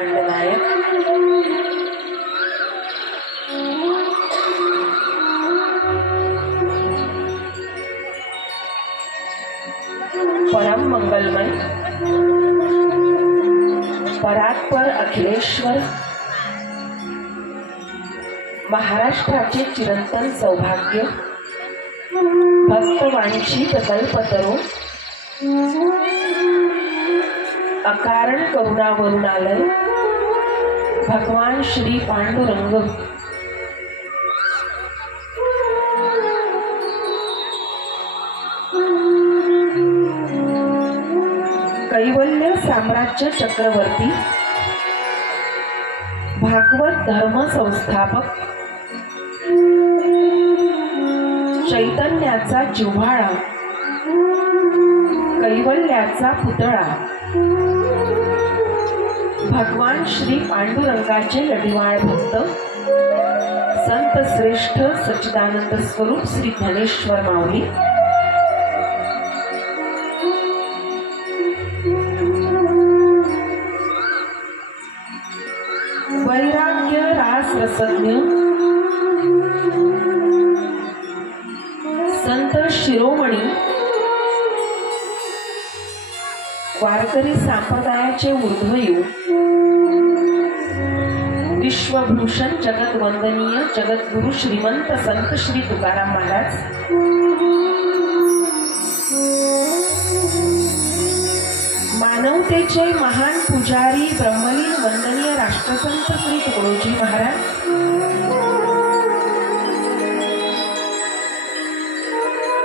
खंडनायक परम मंगलमय परात्पर अखिलेश्वर महाराष्ट्राचे चिरंतन सौभाग्य भक्तवांछित कल्पतरू अकारण करुणावरुणालय भगवान श्री पांडुरंग कैवल्य साम्राज्य चक्रवर्ती भागवत धर्म संस्थापक चैतन्याचा जिव्हाळा कैवल्याचा पुतळा भगवान श्री पांडुरंगाचे लढिवाळ भक्त संत श्रेष्ठ सच्चिदानंद स्वरूप श्री धनेश्वर माऊली वैराग्य रास रसज्ञ संत शिरोमणी वारकरी संप्रदायाचे ऊर्ध्वयू विश्वभूषण जगतवंदनीय जगद्गुरु श्रीमंत संत श्री तुकाराम महाराज मानवतेचे महान पुजारी ब्रह्मलीन वंदनीय राष्ट्रसंत श्री तुकडोजी महाराज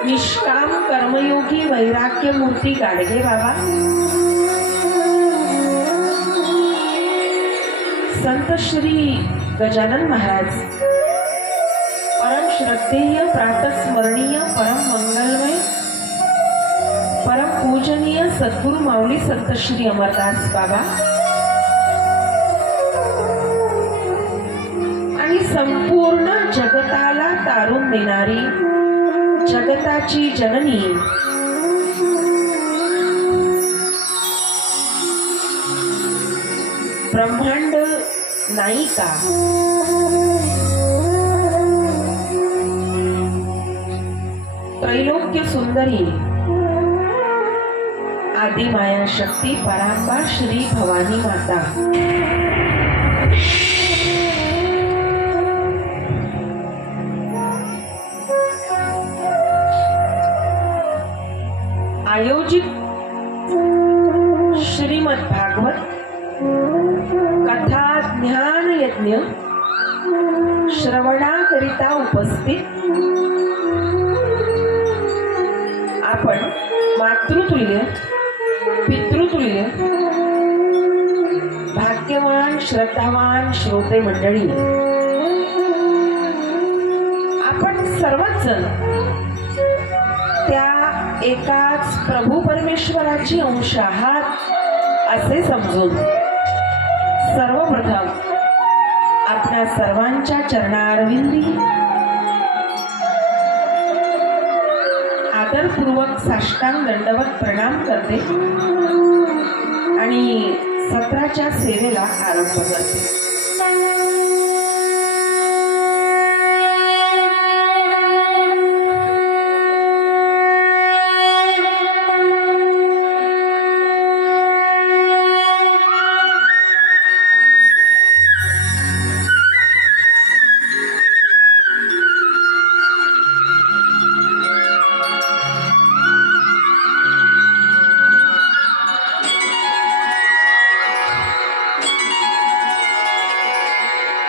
निष्काम कर्मयोगी वैराग्य मूर्ती गाडगे बाबा संत श्री गजानन महाराज परम श्रद्धेय प्रातस्मरणीय परम मंगलमय परम पूजनीय सद्गुरु माऊली संत श्री अमरदास बाबा आणि संपूर्ण जगताला तारून देणारी जगताची जननी ब्रह्मांड नायिका त्रैलोक्य सुंदरी आदि माया शक्ती परांबा श्री भवानी माता आयोजित श्रीमद् भागवत कथा ज्ञान यज्ञ श्रवणाकरिता उपस्थित आपण मातृतुल्य पितृतुल्य भाग्यवान श्रद्धावान श्रोते मंडळी आपण सर्वच जण त्या एकाच प्रभू परमेश्वराची अंश आहात असे समजून सर्वप्रथम आपल्या सर्वांच्या चरणारविंदी आदरपूर्वक साष्टांग दंडवत प्रणाम करते आणि सत्राच्या सेवेला आरंभ करते.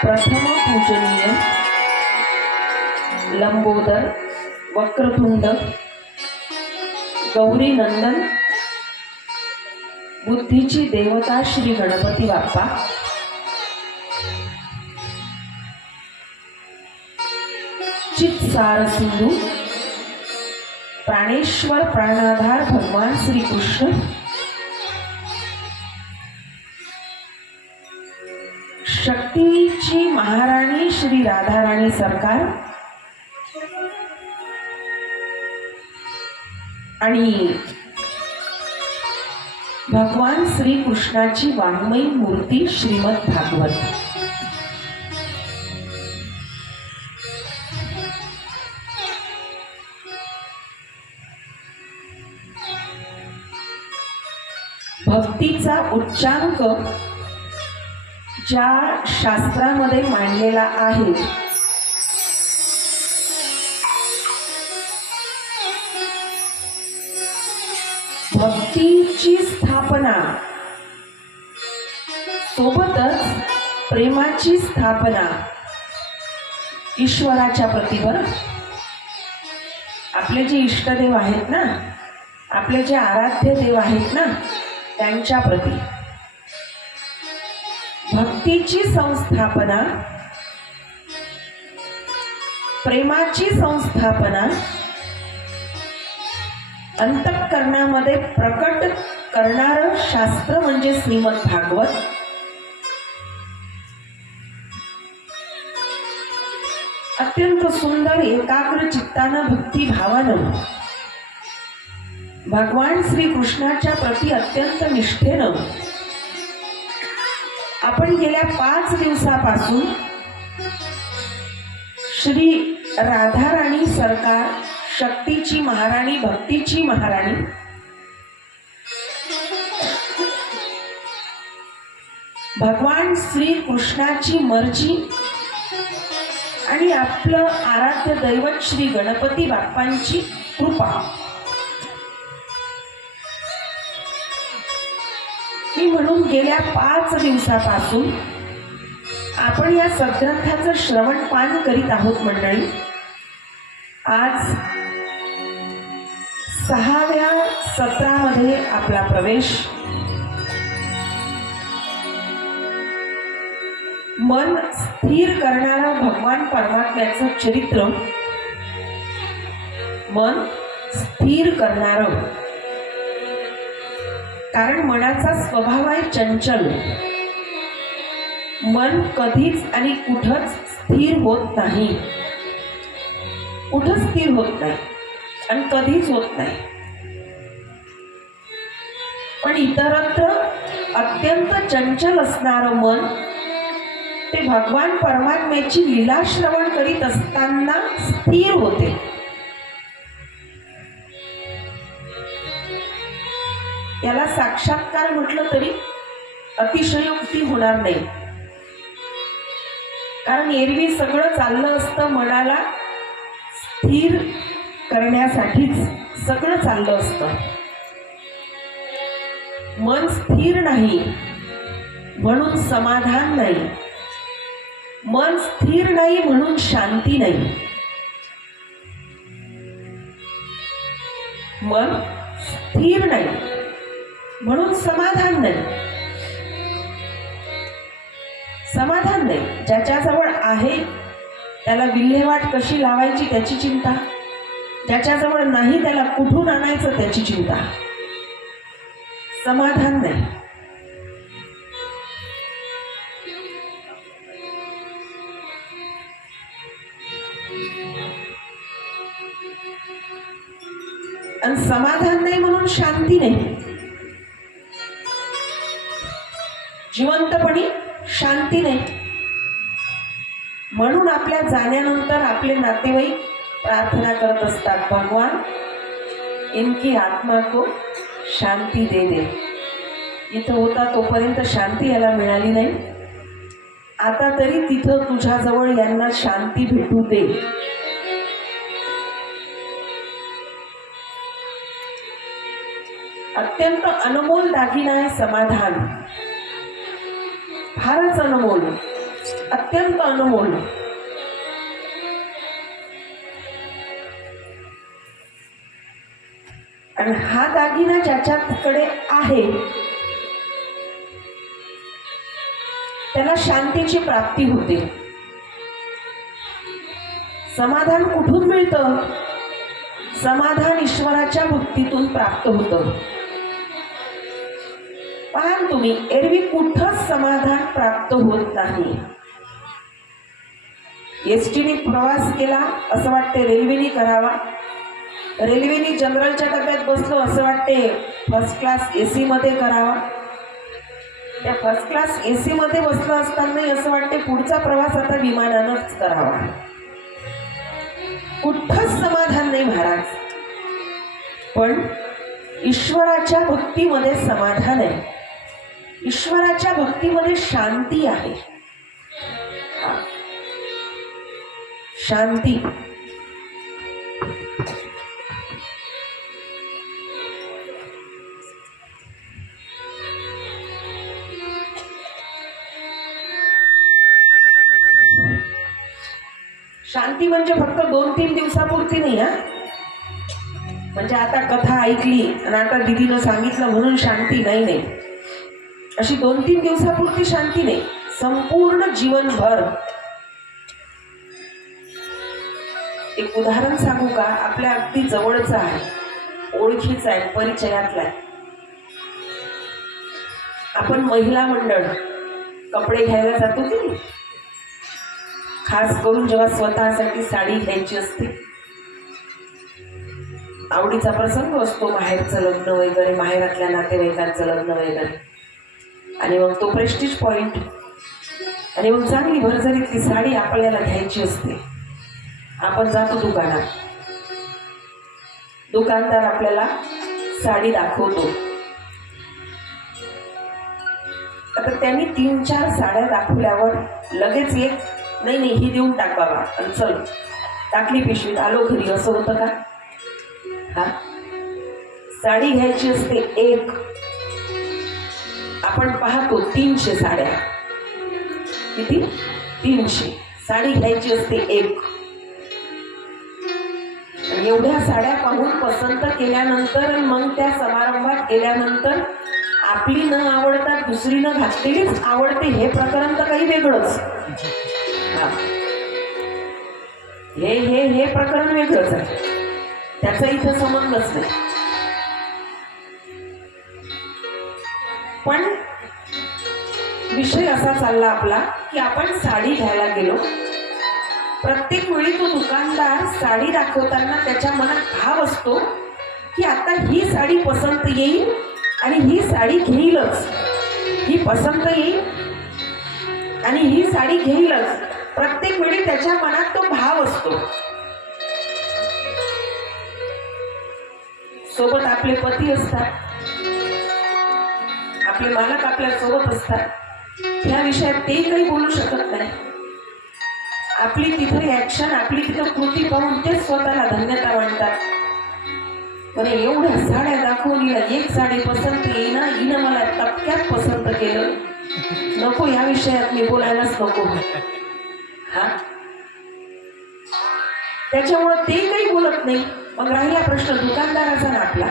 प्रथम पूजनीय लंबोदर वक्रतुंड गौरी नंदन बुद्धीची देवता श्री गणपती बाप्पा चित्सार सिंधू प्राणेश्वर प्राणाधार भगवान श्री कृष्ण शक्तीची महाराणी श्री राधाराणी सरकार आणि भगवान श्री कृष्णाची वाङ्मयी मूर्ती श्रीमद भागवत. भक्तीचा उच्चांक ज्या शास्त्रामध्ये मांडलेला आहे भक्तीची स्थापना सोबतच प्रेमाची स्थापना ईश्वराच्या प्रतीवर. आपले जे इष्टदेव आहेत ना, आपले जे आराध्य देव आहेत ना, त्यांच्या प्रती भक्तीची संस्थापना, प्रेमाची संस्थापना अंतःकरणामध्ये प्रकट करणारं शास्त्र म्हणजे श्रीमद भागवत. अत्यंत सुंदर एकाग्र चित्तानं भक्तिभावानं भगवान श्री कृष्णाच्या प्रती अत्यंत निष्ठेनं आपण गेल्या 5 दिवसापासून श्री राधाराणी सरकार, शक्तीची महाराणी, भक्तीची महाराणी, भगवान श्री कृष्णाची मर्जी आणि आपलं आराध्य दैवत श्री गणपती बाप्पांची कृपा. मी म्हणून गेल्या 5 दिवसापासून आपण या सद्ग्रंथाचं श्रवणपान करीत आहोत मंडळी. आज 6व्या सत्रामध्ये आपला प्रवेश. मन स्थिर करणारं भगवान परमात्म्याचं चरित्र, मन स्थिर करणारं. कारण मनाचा स्वभाव आहे चंचल. मन कधीच आणि कुठंच स्थिर होत नाही, कुठं स्थिर होत नाही आणि कधीच होत नाही. पण इतरत्र अत्यंत चंचल असणारं मन ते भगवान परमात्म्याची लीला श्रवण करीत असताना स्थिर होते. याला साक्षात्कार म्हटलं तरी अतिशयोक्ती होणार नाही. कारण एरवी सगळं चाललं असतं मनाला स्थिर करण्यासाठीच सगळं चाललं असतं. मन स्थिर नाही म्हणून समाधान नाही, मन स्थिर नाही म्हणून शांती नाही. मन स्थिर नाही म्हणून समाधान नाही. समाधान नाही. ज्याच्याजवळ आहे त्याला विल्हेवाट कशी लावायची त्याची चिंता, ज्याच्याजवळ नाही त्याला कुठून आणायचं त्याची चिंता. समाधान नाही. आणि समाधान नाही म्हणून शांती नाही. जिवंतपणी शांती नाही. म्हणून आपल्या जाण्यानंतर आपले नातेवाईक प्रार्थना करत असतात, भगवान इनकी आत्मा को शांती दे दे. इथं होता तोपर्यंत शांती याला मिळाली नाही, आता तरी तिथं तुझ्याजवळ यांना शांती भेटू दे. अत्यंत अनमोल दागिना आहे समाधान. फारच अनमोल, अत्यंत अनमोल. आणि हा दागिना ज्याच्याकडे आहे त्याला शांतीची प्राप्ती होते. समाधान कुठून मिळतं? समाधान ईश्वराच्या भक्तीतून प्राप्त होतं. पहा तुम्ही, एरवी कुठंच समाधान प्राप्त होत नाही. एसटीने प्रवास केला असं वाटते रेल्वेने करावा, रेल्वेनी जनरलच्या डब्यात बसलो असं वाटते फर्स्ट क्लास एसी मध्ये करावा. त्या फर्स्ट क्लास एसी मध्ये बसलो असताना असं वाटते पुढचा प्रवास आता विमानानंच करावा. कुठंच समाधान नाही महाराज. पण ईश्वराच्या भक्तीमध्ये समाधान आहे. ईश्वराच्या भक्तीमध्ये शांती आहे. शांती. शांती म्हणजे फक्त 2-3 दिवसापुरती नाही. म्हणजे आता कथा ऐकली आणि आता दीदीनं सांगितलं म्हणून शांती नाही. अशी 2-3 दिवसापुरती शांती नाही, संपूर्ण जीवनभर. एक उदाहरण सांगू का? आपल्या अगदी जवळचं आहे, ओळखीचं आहे, परिचयातलं आहे. आपण महिला मंडळ कपडे घ्यायला जातो की नाही, खास करून जेव्हा स्वतःसाठी साडी घ्यायची असते, आवडीचा प्रसंग असतो, माहेरचं लग्न वगैरे, माहेरातल्या नातेवाईकांचं लग्न वगैरे, आणि मग तो प्रेस्टिज पॉइंट, आणि मग चांगली भरजरीतली साडी आपल्याला घ्यायची असते. आपण जातो दुकानात, दुकानदार आपल्याला साडी दाखवतो. आता त्यांनी 3-4 साड्या दाखवल्यावर लगेच एक, नाही ही देऊन टाक बाबा, आणि चल टाकली पिशवीत, आलो घरी, असं होतं का? हा, साडी घ्यायची असते एक, आपण पाहतो 300 साड्या. किती? 300 साडी घ्यायची असते एक. एवढ्या साड्या पाहून पसंत केल्यानंतर मग त्या समारंभात गेल्यानंतर आपली न आवडता दुसरी न घातलेलीच आवडते, हे प्रकरण तर काही वेगळंच. हे प्रकरण वेगळंच आहे, त्याचा इथं संबंधच नाही. पण विषय असा चालला आपला की आपण साडी घ्यायला गेलो. प्रत्येक वेळी तो दुकानदार साडी दाखवताना त्याच्या मनात भाव असतो की आता ही साडी पसंत येईल आणि ही साडी घेईलच, ही पसंत येईल आणि ही साडी घेईलच. प्रत्येक वेळी त्याच्या मनात तो भाव असतो. सोबत आपले पती असतात, आपले मालक आपल्या सोबत असतात. ह्या विषयात ते काही बोलू शकत नाही. आपली तिथे ऍक्शन, आपली तिथं कृती पाहून ते स्वतःला धन्यता मानतात. पण एवढ्या साड्या दाखवून एक साडी पसंत येईना, हिनं मला टपक्यात पसंत केलं, नको या विषयात मी बोलायलाच नको. हा, त्याच्यामुळे ते काही बोलत नाही. मग राहिला प्रश्न दुकानदाराचा ना आपला.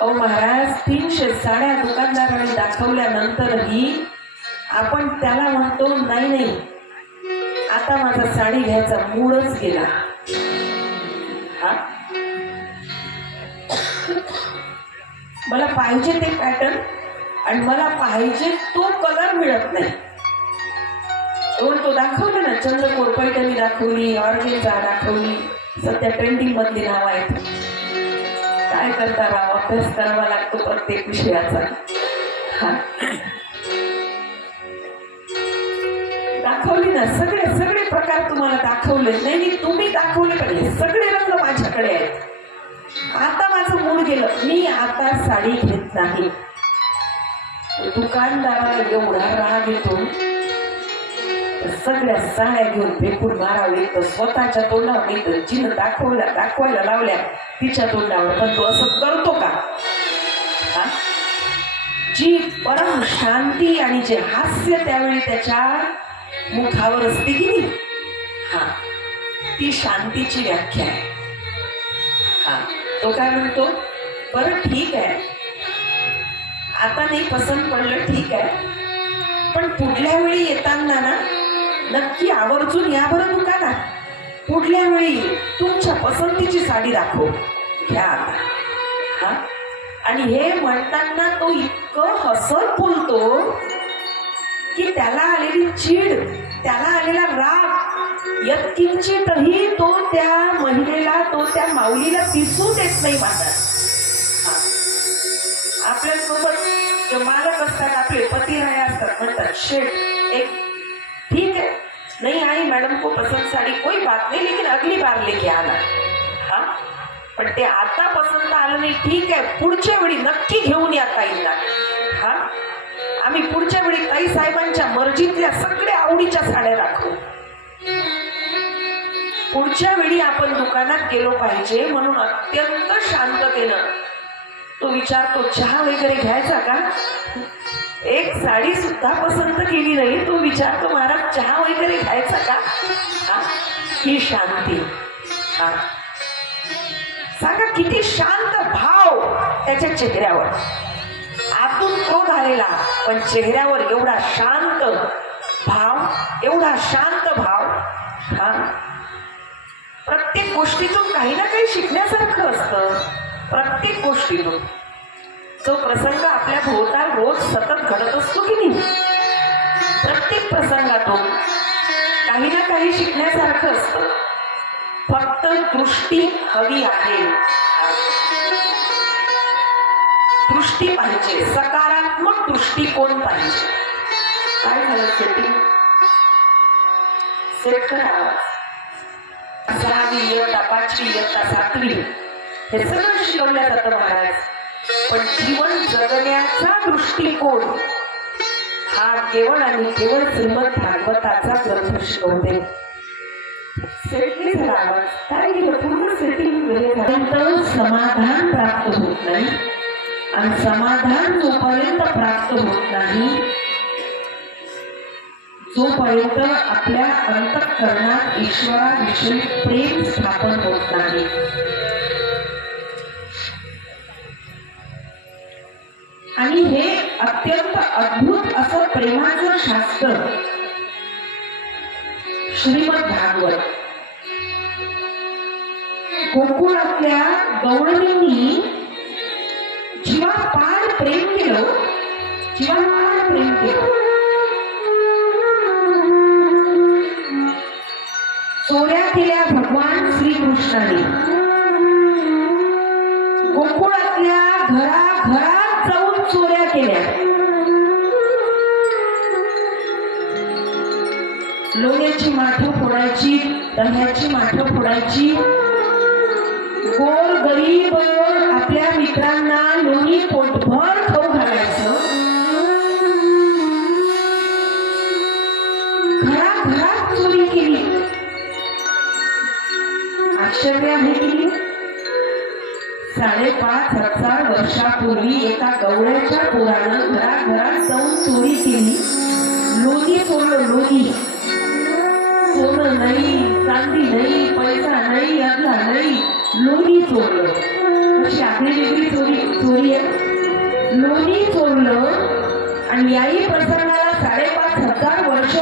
अहो महाराज, 300 साड्या दुकानदाराने दाखवल्यानंतरही आपण त्याला म्हणतो नाही, आता माझा साडी घ्यायचा मूडच गेला. हा, मला पाहिजे ते पॅटर्न आणि मला पाहिजे तो कलर मिळत नाही. तो दाखवला ना, चंद्रकोर पैठणी दाखवली, ऑर्गेन्झा दाखवली, सध्या ट्रेंडिंग मधली नाव आहेत. काय करता राव, अभ्यास करावा लागतो प्रत्येक विषयाचा. दाखवली ना, सगळे प्रकार तुम्हाला दाखवले. नाही तुम्ही दाखवले पाहिजे, सगळे रंग माझ्याकडे आहेत. आता माझं मूड गेलं, मी आता साडी घेत नाही. दुकानदाराला एवढा राग येतो, सगळ्या साड्या घेऊन फेकून मारावे, तर स्वतःच्या तोंडावर नाही तर जिनं दाखवायला लावल्या तिच्या तोंडावर. पण तो असं करतो का? जी परम शांती आणि जे हास्य त्यावेळी त्याच्या मुखावर असते की नाही, हा, ती शांतीची व्याख्या आहे. हा, तो काय म्हणतो, बरं ठीक आहे, आता नाही पसंत पडलं, ठीक आहे, पण पुढल्या वेळी येताना ना नक्की आवर्जून या बरं दुकानात. पुढल्या वेळी तुमच्या पसंतीची साडी दाखव, घ्या आता. हा, आणि हे म्हणताना तो इतकं हसत बोलतो की त्याला आलेली चीड त्याला आलेला राग यत्किंचितही तो त्या महिलेला, तो त्या माऊलीला दिसू देत नाही महाराज. आपल्यासोबत जे मालक असतात, आपले पती राय असतात, म्हणतात शेठ एक ठीक है नहीं आई मैडम को पसंद साड़ी, कोई बात नहीं, लेकिन अगली बार लेके आना. हा पण ते आता पसंत आलं नाही, ठीक आहे पुढच्या वेळी नक्की घेऊन या ताईंना. हा आम्ही पुढच्या वेळी ताई साहेबांच्या मर्जीतल्या सगळ्या आवडीच्या साड्या दाखवू. पुढच्या वेळी आपण दुकानात गेलो पाहिजे म्हणून अत्यंत शांततेनं तो विचारतो चहा वगैरे घ्यायचा का. एक साडी सुद्धा पसंत केली नाही, तो विचारतो महाराज चहा वगैरे घ्यायचा का. ही शांती. सांगा किती शांत भाव त्याच्या चेहऱ्यावर. आतून क्रोध आलेला पण चेहऱ्यावर एवढा शांत भाव, एवढा शांत भाव. प्रत्येक गोष्टीतून काही ना काही शिकण्यासारखं असतं. प्रत्येक गोष्टीतून जो प्रसंग आपल्या भोवताल रोज सतत घडत असतो की नाही, प्रत्येक प्रसंगातून काही ना काही शिकण्यासारखं असतं. फक्त दृष्टी हवी आहे. दृष्टी पाहिजे, सकारात्मक दृष्टिकोन पाहिजे. काय झालं सेटिंग सेट करा. 6वी इयत्ता 5वी इयत्ता 7वी हे सगळं शिकवल्या जातं महाराज. पण जीवन जगण्याचा दृष्टिकोन हा केवळ आणि केवळ श्रीमद भागवताचा ग्रंथ शिकवते. सेटिंग आवाज काय केलं पूर्ण सेटिंग समाधान प्राप्त होत नाही. आणि समाधान जोपर्यंत प्राप्त होत नाही, जोपर्यंत आपल्या अंतःकरणात ईश्वराविषयी प्रेम स्थापन होत नाही. आणि हे अत्यंत अद्भुत असं प्रेमाचं शास्त्र श्रीमद भागवत. गोकुळातल्या गवळणींनी जीवापाड प्रेम केलं, जीवापाड प्रेम केलं. चोऱ्या केल्या भगवान श्रीकृष्णाने. गोकुळातल्या घराघरात जाऊन चोऱ्या केल्या. लोण्याची माठ फोडायची, दह्याची माठ फोडायची. गोर गरीब आपल्या मित्रांना लोणी पोटभर खाऊ घालायचं. घराघरात चोरी केली. आश्चर्य आहे की 5,500 वर्षापूर्वी एका गवळ्याच्या पोरानं घराघरात जाऊन चोरी केली. लोणी चोरलं. लोणी, सोनं नाही, चांदी नाही, पैसा नाही, अदला नाही, लोणी चोरलं. अशी आपली वेगळी चोरी आहे. लोणी चोरलं आणि याही प्रसंगाला 5,500 वर्ष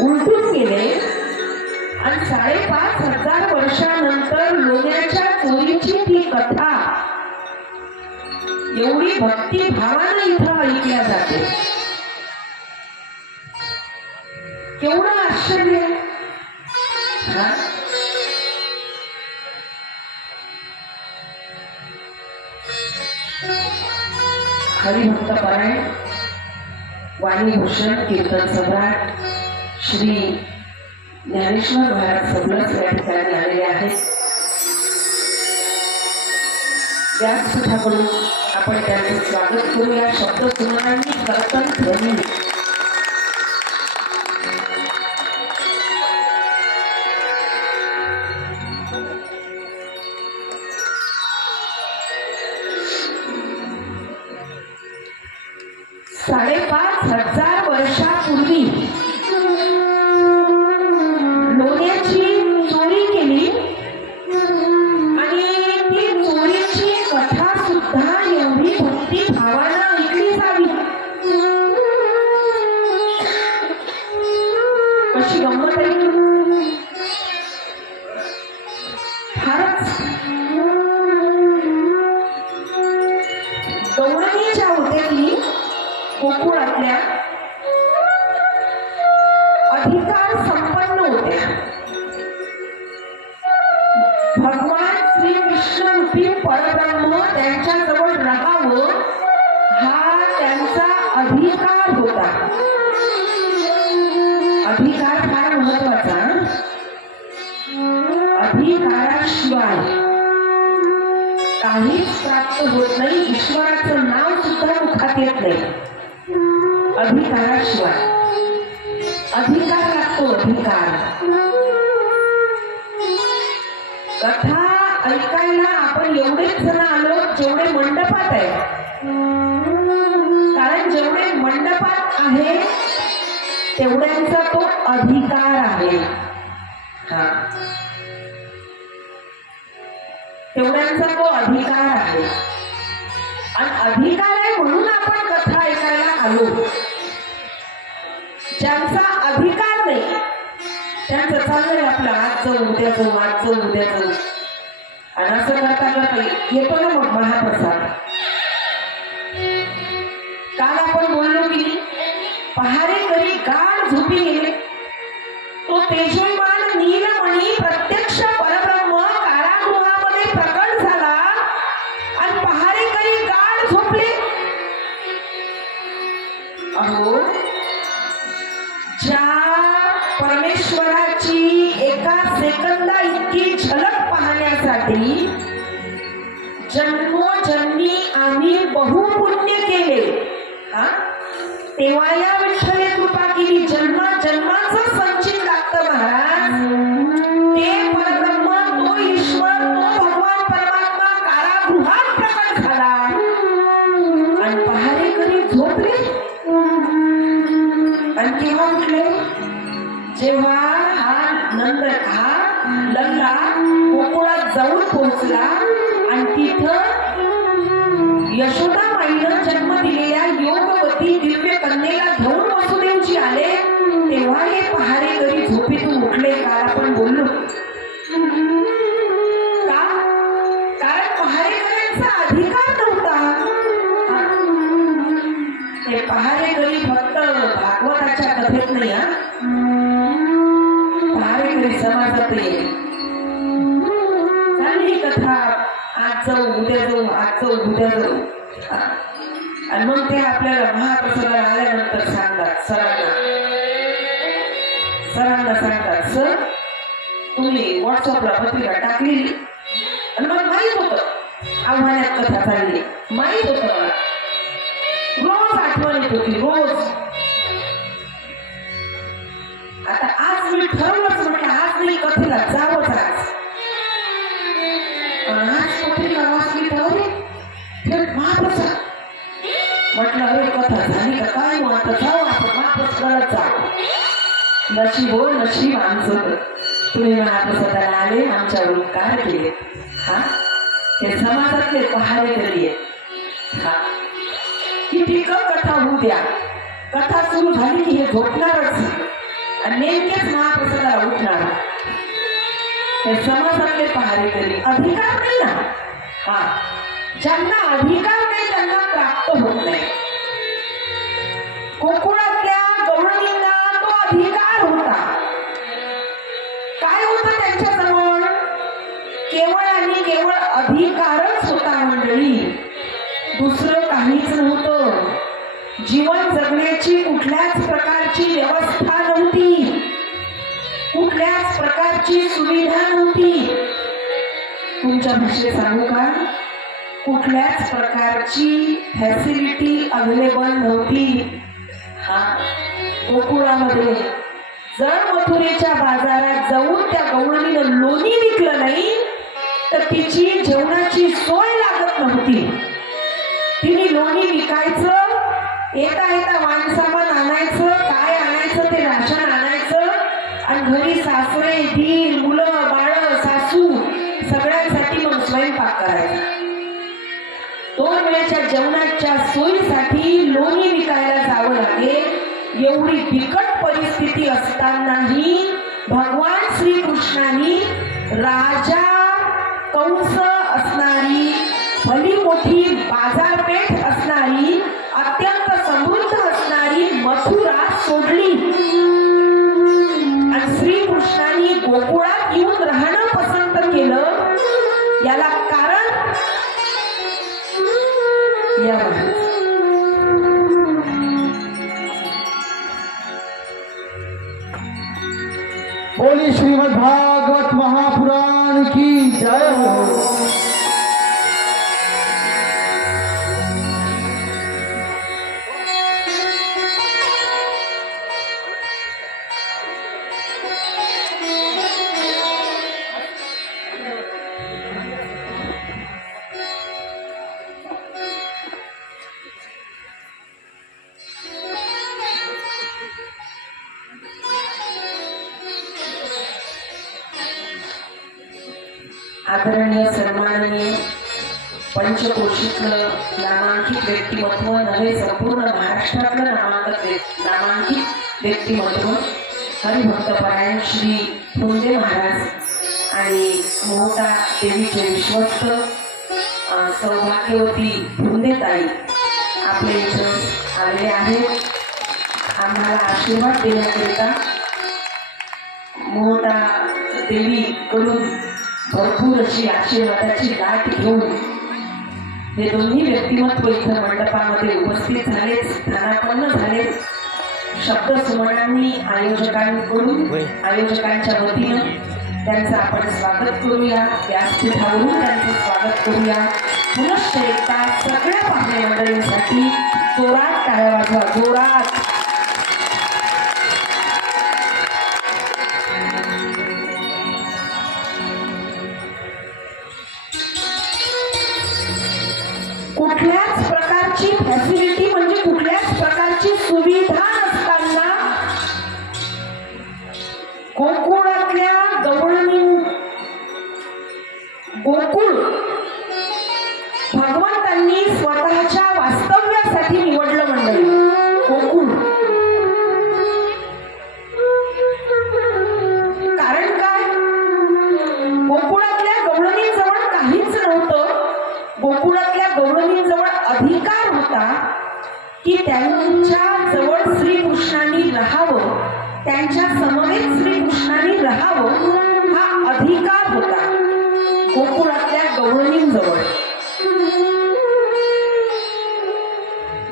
उलटून गेले. आणि 5,500 वर्षानंतर लोण्याच्या चोरीची ती कथा एवढी भक्तिभावानं इथं ऐकल्या जाते. केवढं आश्चर्य. हरिभक्त परायण वाणीभूषण कीर्तन सम्राट श्री ज्ञानेश्वर महाराज सबलस या ठिकाणी आलेले आहेत. व्यासपीठाकडून आपण त्यांचे स्वागत करूया. शब्द सुमनांनी कीर्तन ध्वनी. $5,500 वर्षापूर्वी लोण्याची चोरी केली. आणि ती चोरीची कथा सुद्धा एवढी भक्तिभावानं ऐकली जावी. कशी गंमत आहे. फारच. गवळणी ज्या होत्या की गोकुळातल्या अधिकार संपन्न होते. भगवान श्री कृष्ण रूपी परब्रह्म त्यांच्याजवळ राहावं हा त्यांचा अधिकार होता. अधिकार फार महत्वाचा. अधिकाराशिवाय काहीच प्राप्त होत नाही. ईश्वराचं नाव सुद्धा मुखात येत नाही. अधिकाराशिवाय अधिकार लागतो. अधिकार. कथा ऐकायला आपण एवढेच जण आलो जेवढे मंडपात आहे. कारण जेवढे मंडपात आहे तेवढ्यांचा तो अधिकार आहे. तेवढ्यांचा तो अधिकार आहे. आणि अधिकार आहे म्हणून आपण कथा ऐकायला आलो. ज्यांचा अधिकार नाही त्यांचं चाललंय आपलं आज जाऊ उद्या जाऊ आज जाऊ उद्या जाऊ. आणि असं करता करता येतो ना मग महाप्रसाद. काल आपण बोललो की पहारेकरी गाढ झोपी गेले. तो तेजोमान नीलमणी प्रत्यक्ष परब्रह्म कारागृहामध्ये प्रकट झाला आणि पहारेकरी गाढ झोपले. अहो, ज्या परमेश्वराची एका सेकंदा इतकी झलक पाहण्यासाठी जन्मोजन्मी आम्ही बहुपुण्य केले. तेव्हा या विठ्ठले कृपा केली. जन्माचं संचित लागतं महाराज. ते परब्रह्म, तो ईश्वर, तो भगवान परमात्मा कारागृहात प्रकट झाला आणि पहारेकरी झोपले. आणि केव्हा उठले? जेव्हा हा लल्ला गोकुळात जाऊन पोहोचला आणि तिथं यशोदा माईनं जन्म दिलेल्या योगवती दिव्य कन्येला घेऊन वसुदेवजी आले. तेव्हा हे पहारेकरी झोपेतून उठले. काल आपण बोललो का? कारण पहारेकऱ्यांचा अधिकार नव्हता. ते पहारेकरी फक्त भागवताच्या कथेत नाही. पहारेकरी समाजात चालली कथा आज जाऊ उद्या जाऊ आज जाऊ उद्या जाऊ. आणि मग ते आपल्याला महाप्रसादाला आल्यानंतर सांगतात. सरांना सांगतात सर तुम्ही व्हॉट्सअपला पत्रिका टाकलेली आणि मला माहित होतं आव्हानात कथा चालली. माहित होतं मला. रोज आठवण येत होती रोज. आता आज मी ठरवलंच म्हटलं आज नाही कथेला जावंच. आज पत्रिका वाचली तर थेट महाप्रसाद. म्हटलं अरे कथा झाली का काय मग आता जाऊ आपण महाप्रसादाला जाऊ. नशीब हो नशीब आमचं. तुम्ही महाप्रसादाला आले आमच्यावरून काय केले. हे समाजातले पहारेकरी आहेत. ही ठीक कथा होऊ द्या. कथा सुरू झाली की हे झोपणारच आणि नेमकेच महाप्रसादाला उठणार. हे समाजातले पहारेकरी. अधिकार नाही ना. ज्यांना अधिकार नाही त्यांना प्राप्त होत नाही. गोकुळातल्या गवळणींना तो अधिकार होता. काय होतं त्यांच्याजवळ? केवळ आणि केवळ अधिकारच होता मंडळी. दुसरं काहीच नव्हतं. जीवन जगण्याची कुठल्याच प्रकारची व्यवस्था नव्हती. कुठल्याच प्रकारची सुविधा नव्हती. तुमच्या भाषेत सांगू का? कुठल्याच प्रकारची फॅसिलिटी अवेलेबल नव्हती. गोकुळामध्ये जर मथुरेच्या बाजारात जाऊन त्या गवळणीनं लोणी विकलं नाही तर तिची जेवणाची सोय लागत नव्हती. तिने लोणी विकायचं. येता येता वाणसामान आणायचं. काय आणायचं ते राशन आणायचं आणि घरी सासरे दीर मुलं बाळ सासू सगळ्यांसाठी मग स्वयंपाक करायचा. 2 वेळेच्या जेवणाच्या सोयीसाठी लोणी विकायला जावं लागेल. एवढी बिकट परिस्थिती असतानाही भगवान श्रीकृष्णांनी राजा कंस असणारी भली मोठी बाजारपेठ असणारी अत्यंत समृद्ध असणारी मथुरा सोडली. गोकुळात येऊन राहणं पसंत केलं, याला कारण यामध्ये बोली श्रीमद् भागवत महापुराण की जय हो। आदरणीय सन्माननीय पंचकोशीतलं नामांकित व्यक्तिमत्व नव्हे, संपूर्ण महाराष्ट्रातलं नामांकित व्यक्तिमत्व हरिभक्तपरायण श्री फुंदे महाराज आणि मोहता देवीचे विश्वस्त सौभाग्यवती फुंदेताई आपल्या इथं आलेले आहेत। आम्हाला आशीर्वाद देण्याकरिता मोहता देवीकडून भरपूर अशी आशीर्वादाची लाट घेऊन हे दोन्ही व्यक्तिमत्व इथं मंडपामध्ये उपस्थित झाले, स्थानापन्न झाले। शब्द सुमनांनी आयोजकांच्या वतीनं त्यांचं आपण स्वागत करूया, व्यासपीठावरून त्यांचं स्वागत करूया। पुनश्च एकदा सगळ्या पाहुणे मंडळींसाठी जोरात टाळ्या वाजवा, जोरात। कुठल्याच प्रकारची फॅसिलिटी म्हणजे कुठल्याच प्रकारची सुविधा नसताना गोकुळातल्या गोकुळ भगवंतांनी स्वतःच्या वास्तव्यासाठी निवडलं मंडळी। गोकुळ कारण काय? गोकुळातल्या गवळणींजवळ काहीच नव्हतं। गोकुळातल्या गवळणींजवळ अधिकार होता की त्यांच्या जवळ श्रीकृष्णांनी राहावं, त्यांच्या समवेत श्रीकृष्णांनी राहावं, हा अधिकार होता गोकुळातल्या गवळणींजवळ।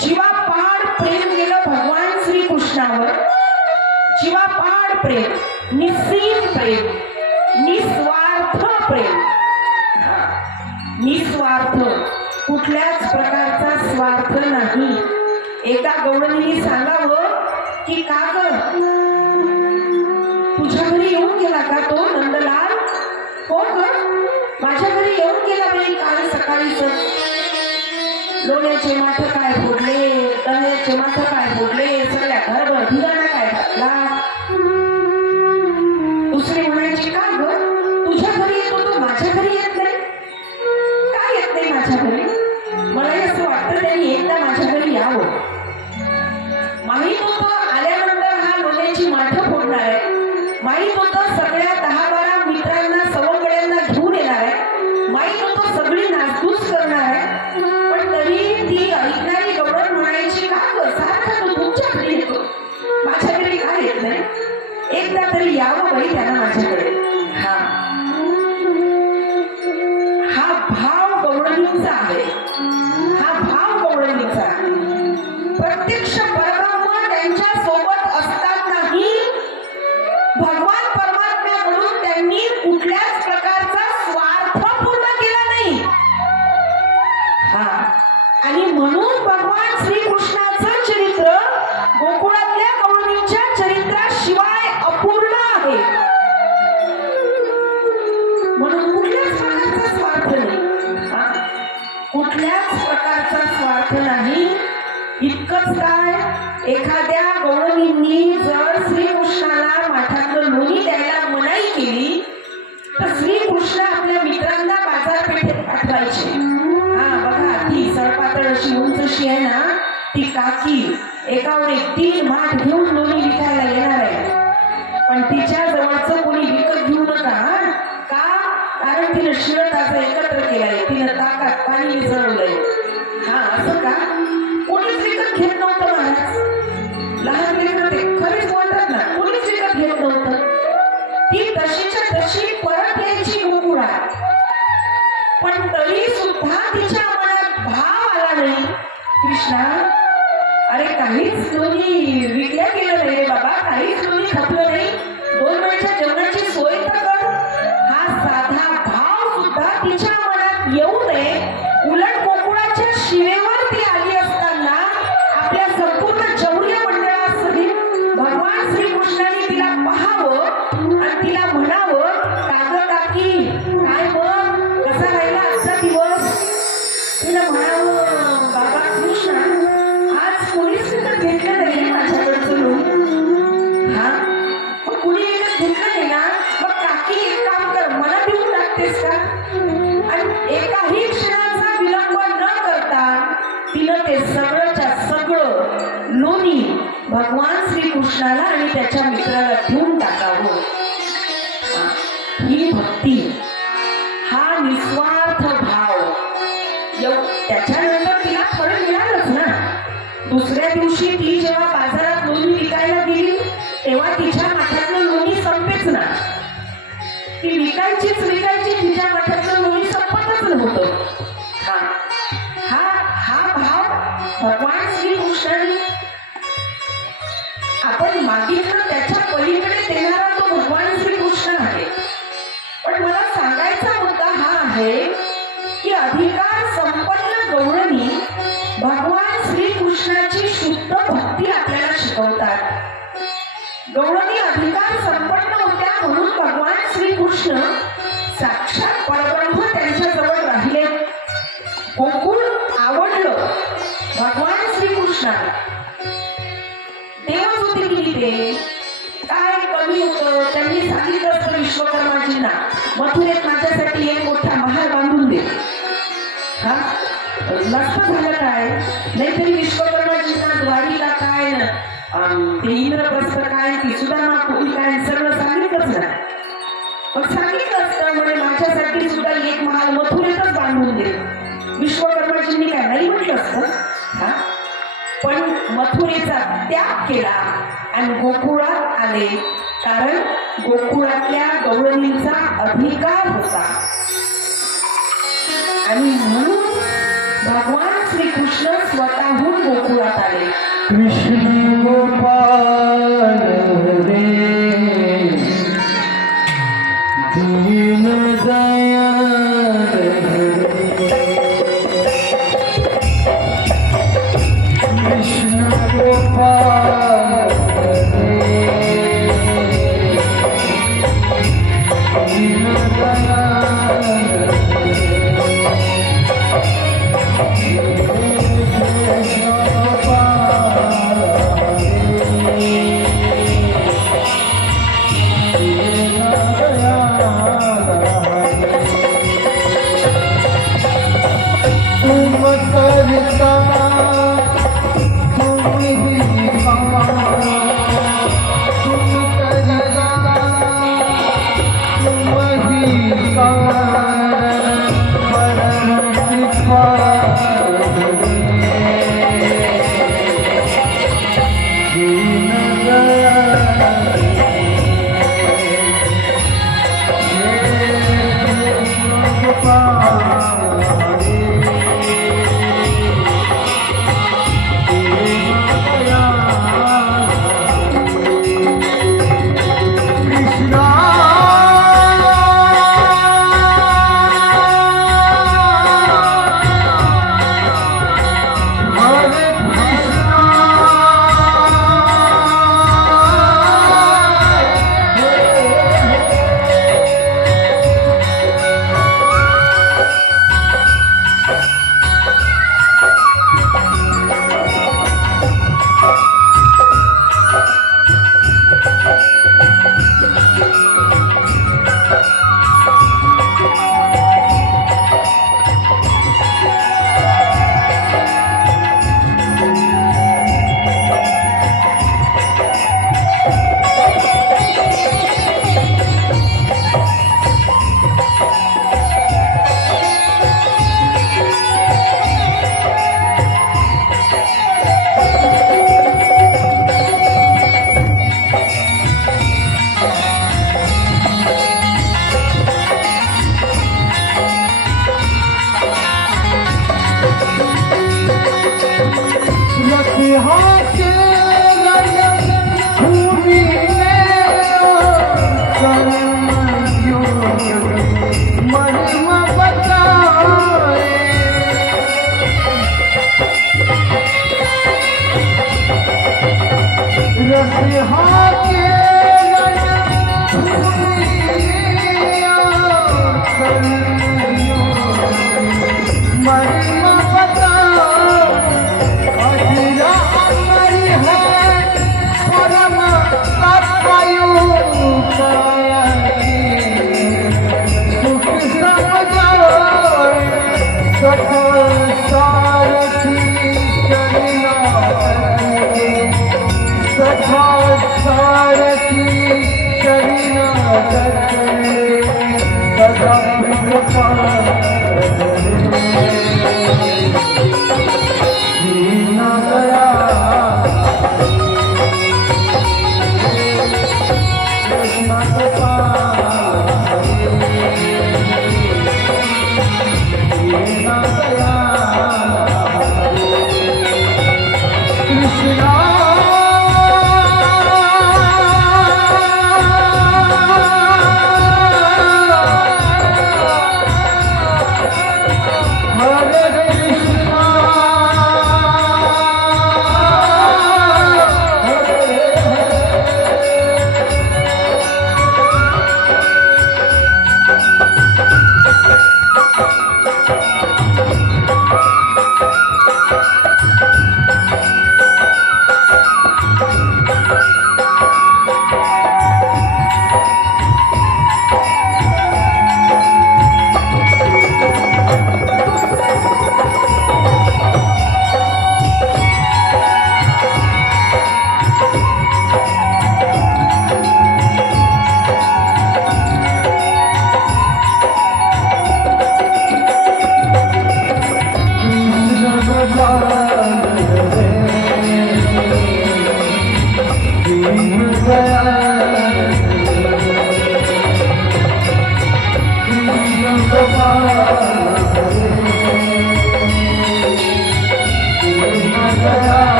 जीवापाड प्रेम केलं भगवान श्रीकृष्णावर, जीवापाड प्रेम, निस्सीम प्रेम, निस्वार्थ प्रेम, निस्वार्थ, कुठल्याच प्रकारचा स्वार्थ नाही। एका गवळणीने सांगावं की का ग तुझ्या घरी येऊन गेला का तो नंदलाल? हो ग, माझ्या घरी येऊन गेला बाई काल सकाळीच। लोण्याचे माठ काय फोडले, तण्याचे माठ काय फोडले, सगळ्या घरभर धिगाणा काय घातला। दुसरी म्हणायची का ग तुझ्या घरी येतो तो माझ्या घरी येत नाही, का येत नाही माझ्या घरी? मला असं वाटतं त्यांनी एकदा माझ्या घरी यावं। माहित होतं आल्यानंतर हा लोण्याची माठ फोडणार आहे, माहित होतं सगळ्या 10-12 मित्रांना सवंगड्यांना घेऊन येणार आहे, माहित होतं सगळी नासधूस करणार आहे, पण तरी ती ऐकणारी गवळण म्हणायची का ग सारखा तो तुमच्या घरी येतो, माझ्या घरी का येत नाही? एकदा तरी यावं बाई त्यानं माझ्याकडे। हा भाव गवळणींचा आहे, हा भाव गवळणींचा आहे। प्रत्यक्ष परब्रह्म त्यांच्या सोबत असतानाही भगवान परमात्म्याकडून त्यांनी कुठल्याच प्रकारचा स्वार्थ पूर्ण केला नाही। आणि म्हणून भगवान श्रीकृष्णाचं चरित्र गोकुळातल्या गवळणींच्या चरित्राशिवाय अपूर्ण आहे। म्हणून कुठल्याच प्रकारचा स्वार्थ नाही, कुठल्याच प्रकारचा स्वार्थ नाही। इतकंच काय, एखाद्या गवळणींनी जर श्रीकृष्णाला माठातलं लोणी द्यायला मनाई केली तर श्रीकृष्ण आपल्या मित्रांना बाजारपेठेत पाठवायचे। बघा ती सळपातळ अशी उंचशी आहे ना, ती काकी एकावर एक 3 माठ घेऊन लोणी विकायला येणार आहे, पण तिच्या जवळचं कोणी विकत घेऊ नका। का? कारण तिनं शिळताचं एकत्र केलंय, तिनं ताकात पाणी मिसळलंय। असं का? कोणीच विकत घेत नव्हतं महाराज। लहान लेकरं ते खरेच बोलतात ना, कोणीच विकत घेत नव्हतं। ती तशी तरी सुद्धा तिच्या मनात भाव आला नाही. कृष्णा, अरे काहीच लोणी विकल्या गेलं नाही रे बाबा, काहीच लोणी खपलं नाही, 2 वेळच्या जेवणाची सोय तर कर. हा साधा भाव सुद्धा तिच्या मनात येऊ नये. उलट गोकुळाच्या शिवेवर ती आली असताना आपल्या संपूर्ण चौर्य मंडळासहित भगवान श्रीकृष्णाने तिला पाहावं आणि तिला म्हणावं, कागं काकी काय बघ कसा राहिला आजचा दिवस. तिला म्हणावं, बाबा कृष्ण, आज कोणीच विकत घेतलं नाही माझ्याकडचं लोणी. हा, मग कुणी विकत घेतलं नाही ना, मग काकी एक काम कर, मला देऊन टाकतेस का. आणि एकाही क्षणाचा विलंब न करता तिनं ते सगळंच्या सगळं लोणी भगवान श्रीकृष्णाला आणि त्याच्या मित्राला देऊन टाकावं. ही भक्ती, हा निस्वार्थ भाव. त्याच्यानंतर तिला फळ मिळालंच ना. दुसऱ्या दिवशी ती जेव्हा बाजारात लोणी विकायला गेली तेव्हा तिच्या माठातलं लोणी संपेच ना. ती विकायची तिच्या माठातलं लोणी संपतच नव्हतं. हा हा हा भाव भगवान श्रीकृष्णाने आपण मागितलं त्याच्या पलीकडे देणारा तो भगवान श्रीकृष्ण आहे. पण मला सांगायचा मुद्दा हा आहे की अधिकार संपन्न गौरणी भगवान श्रीकृष्णाची शुद्ध भक्ती आपल्याला शिकवतात. गौरणी अधिकार संपन्न होत्या म्हणून भगवान श्रीकृष्ण साक्षात परब्रह्म त्यांच्याजवळ राहिले. गोकुळ आवडलं भगवान श्रीकृष्णाला. देवच होते की ते काय कमी होतं. त्यांनी सांगितलं असतं विश्वकर्माजींना, मथुरेत माझ्यासाठी एक मोठा महाल बांधून दे. हा नसतं झालं काय, नाहीतरी विश्वकर्माजींना द्वारीला काय ते इंद्रप्रस्थ काय, ती सुधारणा कोणी काय सगळं सांगितलंच ना. मग सांगितलं असतं म्हणजे माझ्यासाठी सुद्धा एक महाल मथुरेतच बांधून दे. विश्वकर्माजींनी काय नाही म्हटलं असतं. हा, पण मथुरेचा त्याग केला आणि गोकुळात आले, कारण गोकुळातल्या गौरवींचा अधिकार होता. आणि म्हणून भगवान श्रीकृष्ण स्वतःहून गोकुळात आले. कृष्ण गोपाल रे दीन दयाल कृष्ण गोपाल रे दीन दयाल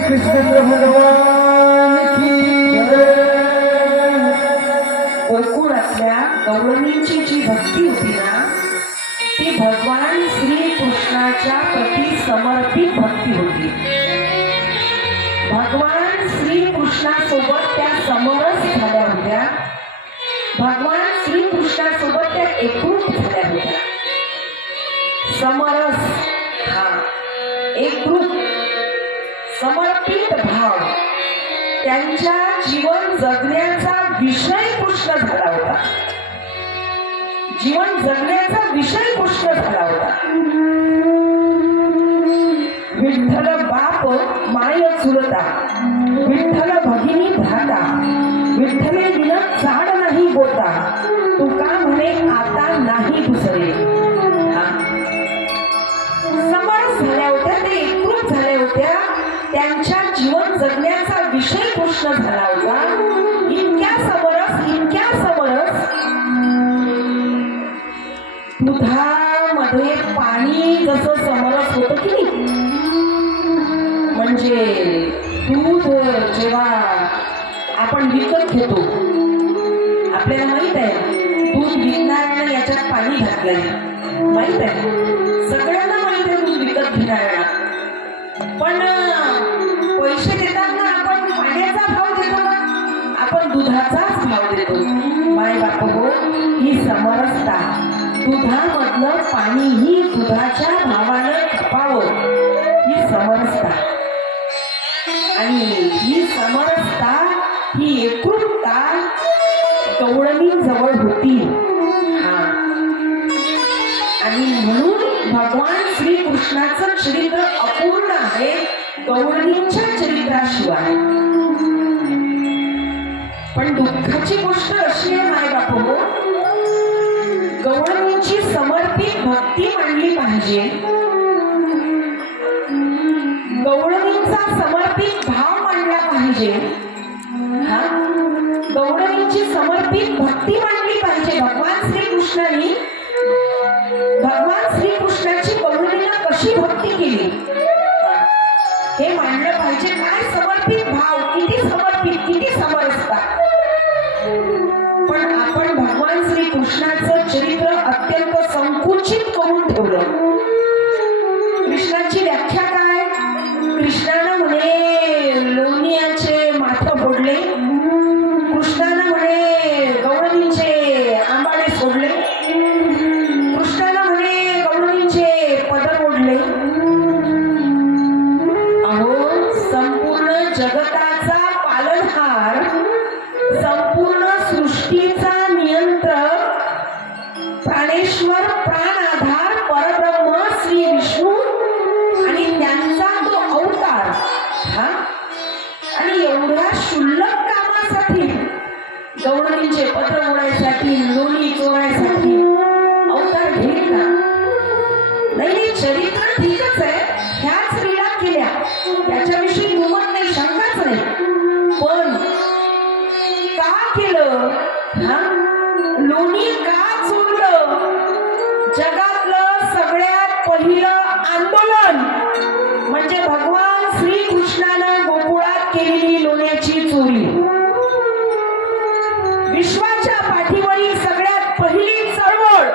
कृष्ण भगवान की गोकुळातल्या गौरवींची जी भक्ती होती ना ती भगवान श्री कृष्णाच्या प्रती समर्पित भक्ती होती. भगवान श्री कृष्णासोबत त्या समरस झाल्या होत्या. भगवान श्री कृष्णासोबत त्या एकरूप झाल्या होत्या. समरस हा एकरूप समर्पित भाव त्यांच्या जीवन जगण्याचा विषय कृष्ण झाला होता. जीवन जगण्याचा विषय कृष्ण झाला होता. विठ्ठल बाप माय चुलता, विठ्ठल भगिनी भ्राता, विठ्ठले विन चाड नाही गोता, तुका म्हणे आता नाही दुसरे. समरस झाल्या होत्या, ते एकरूप झाल्या होत्या. त्यांच्या जीवन जगण्याचा विषय कृष्ण झाला होता. इतक्या समरस दुधामध्ये पाणी जसं समरस होतं की नाही, म्हणजे दूध जेव्हा आपण विकत घेतो आपल्याला माहित आहे दूध विकणाऱ्यानं याच्यात पाणी घातलंय, माहित आहे सगळ्यांना माहित आहे दूध विकत घेणाऱ्याला. पण पैसे देताना आपण पाण्याचा भाव देतो ना, आपण दुधाचाच भाव देतो. माय बाप हो, ही समरसता, दुधामधलं पाणीही दुधाच्या भावानं खपावं, ही समरसता. आणि ही समरसता, ही एकरूपता गवळणी जवळ होती. हा, आणि म्हणून भगवान श्रीकृष्णाचं चरित्र अपूर्ण आहे गवळणींच्या चरित्राशिवाय. पण दुःखाची गोष्ट अशी आहे माय बाप हो, गवळणींची समर्पित भक्ती मांडली पाहिजे, गवळणींचा समर्पित भाव मांडला पाहिजे. हा, गवळणींची समर्पित भक्ती मांडली पाहिजे. भगवान श्रीकृष्णाची गवळणीला कशी भक्ती केली हे मांडलं पाहिजे. काय समर्पित भाव, किती समर्पित, किती समरसता. पण आपण भगवान श्रीकृष्णाचं चरित्र अत्यंत संकुचित करून ठेवलं. कृष्णाची व्याख्या काय? कृष्णानं म्हणे लोणियाचे माथं फोडले, कृष्णानं म्हणे गवळणीचे आंबाडे सोडले, कृष्णानं म्हणे गवळणीचे पदर ओढले. अहो, संपूर्ण जगताचा पालनहार, संपूर्ण सृष्टीचा नियंत्रक, प्राणेश्वर, प्राणआधार, परब्रह्म श्री विष्णू आणि त्यांचा तो अवतार, हा, आणि एवढ्या क्षुल्लक कामासाठी, गवळणीचे पत्र ओढायसाठी, लोणी चोरायसाठी अवतार घेईल का? नाही, चरित्र ठीकच आहे, ह्याच लीला केल्या, त्याच्याविषयी दुमत नाही, शंकाच नाही. पण का केलं? हा, लोणी का चोरलं? जगातलं सगळ्यात पहिलं आंदोलन म्हणजे भगवान श्रीकृष्णानं गोकुळात केलेली लोण्याची चोरी. विश्वाच्या पाठीवरील सगळ्यात पहिली चळवळ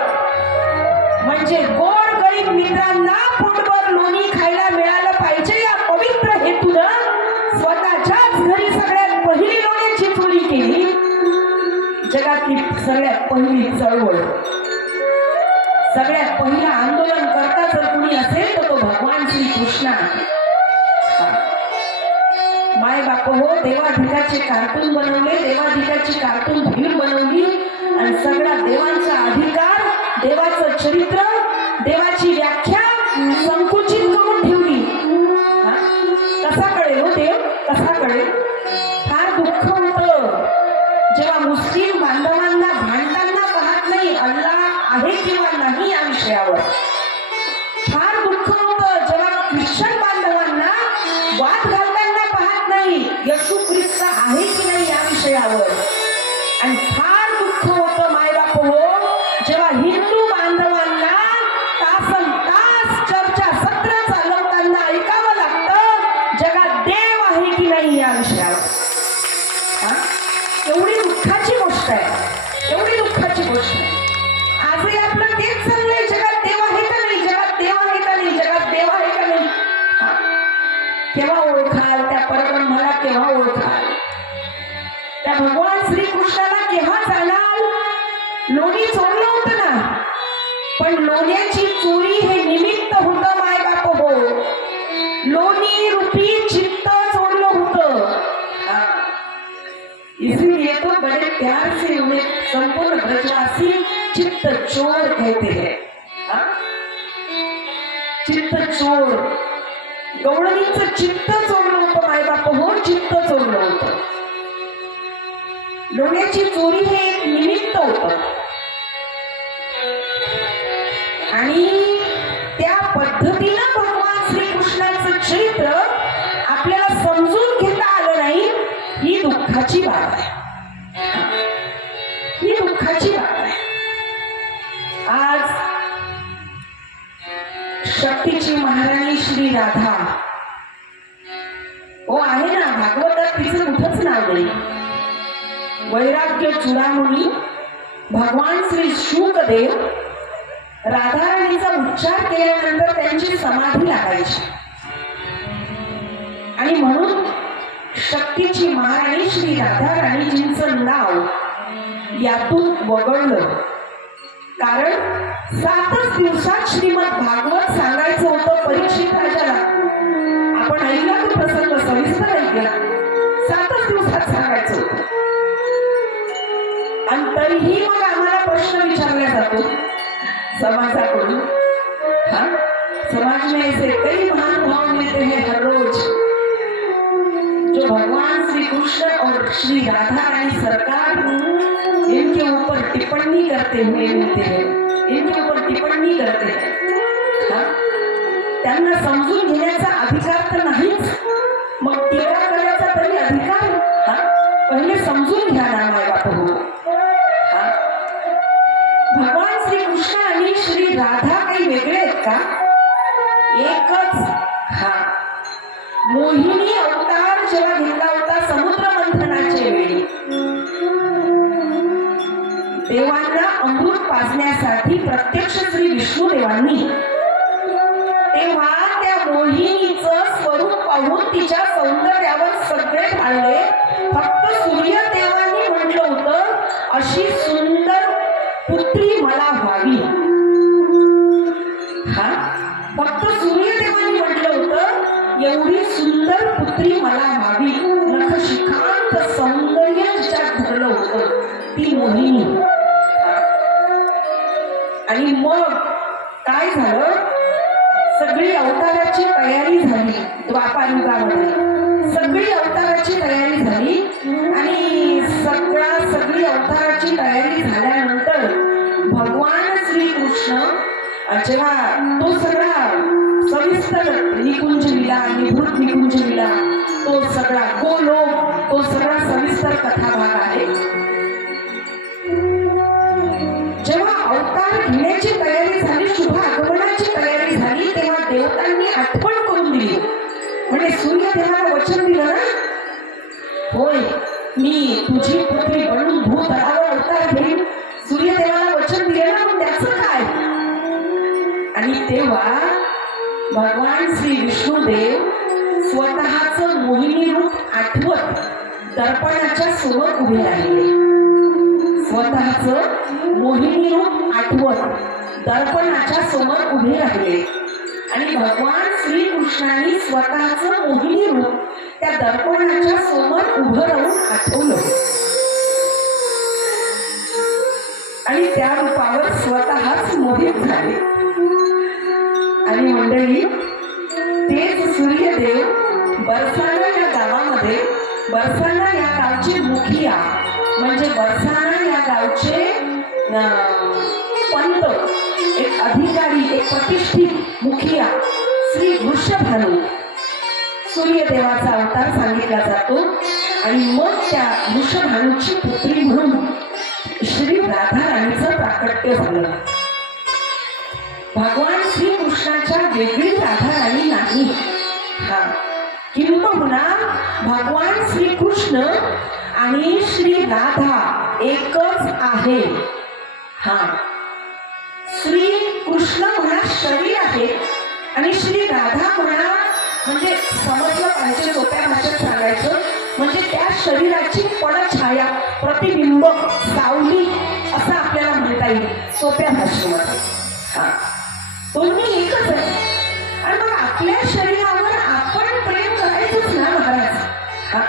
म्हणजे गोड गरीब मित्रांना पोटभर लोणी खायला मिळालं पाहिजे या पवित्र हेतूनं स्वतःच्याच घरी सगळ्यात पहिली लोण्याची चोरी केली. जगातली सगळ्यात पहिली चळवळ, सगळ्यात पहिला आंदोलन करता जर कुणी असेल तर तो भगवान श्रीकृष्ण आहे. माय बाप हो, देवाधिकाचे कार्टून बनवले, देवाधिकाची कार्टून भीड बनवली आणि सगळा देवांचा अधिकार, देवाचं चरित्र, देवाची व्याख्या संकुचित करून ठेवली. कसा कळेल हो देव, कसा कळेल? फार दुःख होतं जेव्हा मुस्लिम बांधवांना भांडताना पाहत नाही अल्लाह आहे किंवा नाही या विषयावर. फार दुःख होतं जेव्हा ख्रिश्चन बांधवांना वाद घालताना पाहत नाही येशू ख्रिस्त आहे की नाही या विषयावर. आणि फार दुःख होतं मायबाप हो जेव्हा हिंदू बांधवांना तासन तास चर्चा सत्र चालवताना ऐकावं लागतं जगात देव आहे की नाही या विषयावर. एवढी दुःखाची गोष्ट आहे, एवढी दुःखाची गोष्ट आहे. आजही आपलं तेच चाललंय, जगात देव आहे का नाही, जगात देव आहे का नाही, जगात देव आहे का नाही. केव्हा ओळखाल त्या परब्रह्माला, केव्हा ओळखाल त्या भगवान श्रीकृष्णाला, केव्हा जाणाल. लोणी चोरलं होतं ना, पण लोण्याची चोरी हे निमित्त होतं माय बाप हो. लोणी रूपी चित्त चोरलं होतं. इसीलिए तो बड़े प्यार से उन्हें संपूर्ण ब्रजवासी चित्त चोर कहते हैं. चित्त चोर, गवळणीचं चित्त चोरलं होतं माय बाप हो, चित्त चोरलं होतं. लोण्याची चोरी हे एक निमित्त होतं आणि त्या पद्धतीनं भगवान श्रीकृष्णाचं चरित्र आपल्याला समजून घेता आलं नाही. ही दुःखाची बाब आहे, ही दुःखाची बाब आहे. आज शक्तीची महाराणी श्री राधा हो आहे ना, भागवतात तिचं कुठंच नाव नाही. वैराग्य चूडामणी भगवान श्री शुकदेव राधाराणीचा उच्चार केल्यानंतर त्यांची समाधी लागायची आणि म्हणून शक्तीची महाराणी श्री राधा राणीजींचं नाव यातून वगळलं. कारण 7च दिवसात श्रीमद भागवत सांगायचं होतं परीक्षित राजाला. आपण ऐकला तो प्रसंग, सविस्तर ऐकला. 7च दिवसात सांगायचं होतं आणि समाजाकडून। हाँ, समाज में ऐसे कई महानुभाव मिलते हैं हर रोज जो भगवान श्री कृष्ण और श्री राधा रानी सरकार इनके ऊपर टिप्पणी करते हुए मिलते हैं, इनके ऊपर टिप्पणी करते हैं। हाँ, त्यांना समजून घेण्याचा अधिकार तर नाहीच, मग टीका करायचा तरी अधिकार। हाँ, पहिले समजून घ्या ना माय बाप हो। हाँ, भगवान श्री कृष्ण आणि श्री राधा काही वेगळे आहेत का? एकच। हा, मोहिनी अवतार जेव्हा घेतला होता समुद्र मंथनाच्या वेळी देवांना अमृत पाजण्यासाठी प्रत्यक्ष श्री विष्णू देवांनी, तेव्हा त्या मोहिनीचं स्वरूप पाहून तिच्या सौंदर्यावर सगळे ढाळले। फक्त सूर्यदेवांनी म्हटलं होतं अशी सुंदर पुत्री मला व्हावी। हा, फक्त सूर्यदेवांनी म्हटलं होतं एवढी सुंदर पुत्री मला व्हावी। नखशिखांत सौंदर्य जिच्यात भरलं होतं ती मोहिनी। आणि मग काय झालं, सगळी अवताराची तयारी झाली द्वापार युगामध्ये, सगळी अवताराची तयारी झाली आणि सगळी अवताराची तयारी झाल्यानंतर भगवान श्री कृष्ण जेव्हा तो सगळा सविस्तर निकुंज लिला, निभृत निकुंज लिला, तो सगळा गोलोक, तो सगळा सविस्तर कथाभाग आहे। जेव्हा अवतार घेण्याची तयारी झाली, शुभ आगमनाची तयारी झाली, तेव्हा देवतांनी आठवण करून दिली। म्हणजे सूर्यदेवाला वचन दिलं ना, होय मी तुझी पुत्री बनून भूतलावर अवतार घेईन। सूर्यदेवाला वचन दिलं ना, पण त्याचं काय? आणि तेव्हा भगवान श्री विष्णुदेव स्वतःचं मोहिनी रूप आठवत दर्पणाच्या समोर उभे राहिले। स्वतःचं मोहिनी रूप आठवत दर्पणाच्या समोर उभे राहिले आणि भगवान श्री कृष्णाने स्वतःचं मोहिनी रूप त्या दर्पणाच्या समोर उभं राहून आठवलं आणि त्या रूपावर स्वतःच मोहित झाले। आणि मंडळी, तेच सूर्यदेव बरसाना या गावामध्ये, बरसाना या गावचे मुखिया म्हणजे बरसाना या गावचे पंत, एक अधिकारी, एक प्रतिष्ठित मुखिया श्री वृषभानू, सूर्यदेवाचा अवतार सांगितला जातो। आणि मग त्या वृषभानूची पुत्री म्हणून श्री राधा राणीचं प्राकट्य झालं। भगवान श्री कृष्णाच्या वेगळी राधा राणी नाही। हा, किंबहुना भगवान श्री कृष्ण आणि श्री राधा एकच आहे। हा, श्री कृष्ण म्हणा शरीर आहे आणि श्री राधा म्हणा म्हणजे समजलं पाहिजे, सोप्या भाषेत सांगायचं म्हणजे त्या शरीराची पडछाया, प्रतिबिंब, सावली असं आपल्याला म्हणता येईल सोप्या भाषेमध्ये। हा, दोन्ही एकच आहे। आणि मग आपल्या शरीरावर आपण प्रेम करायचंच ना महाराज। हा,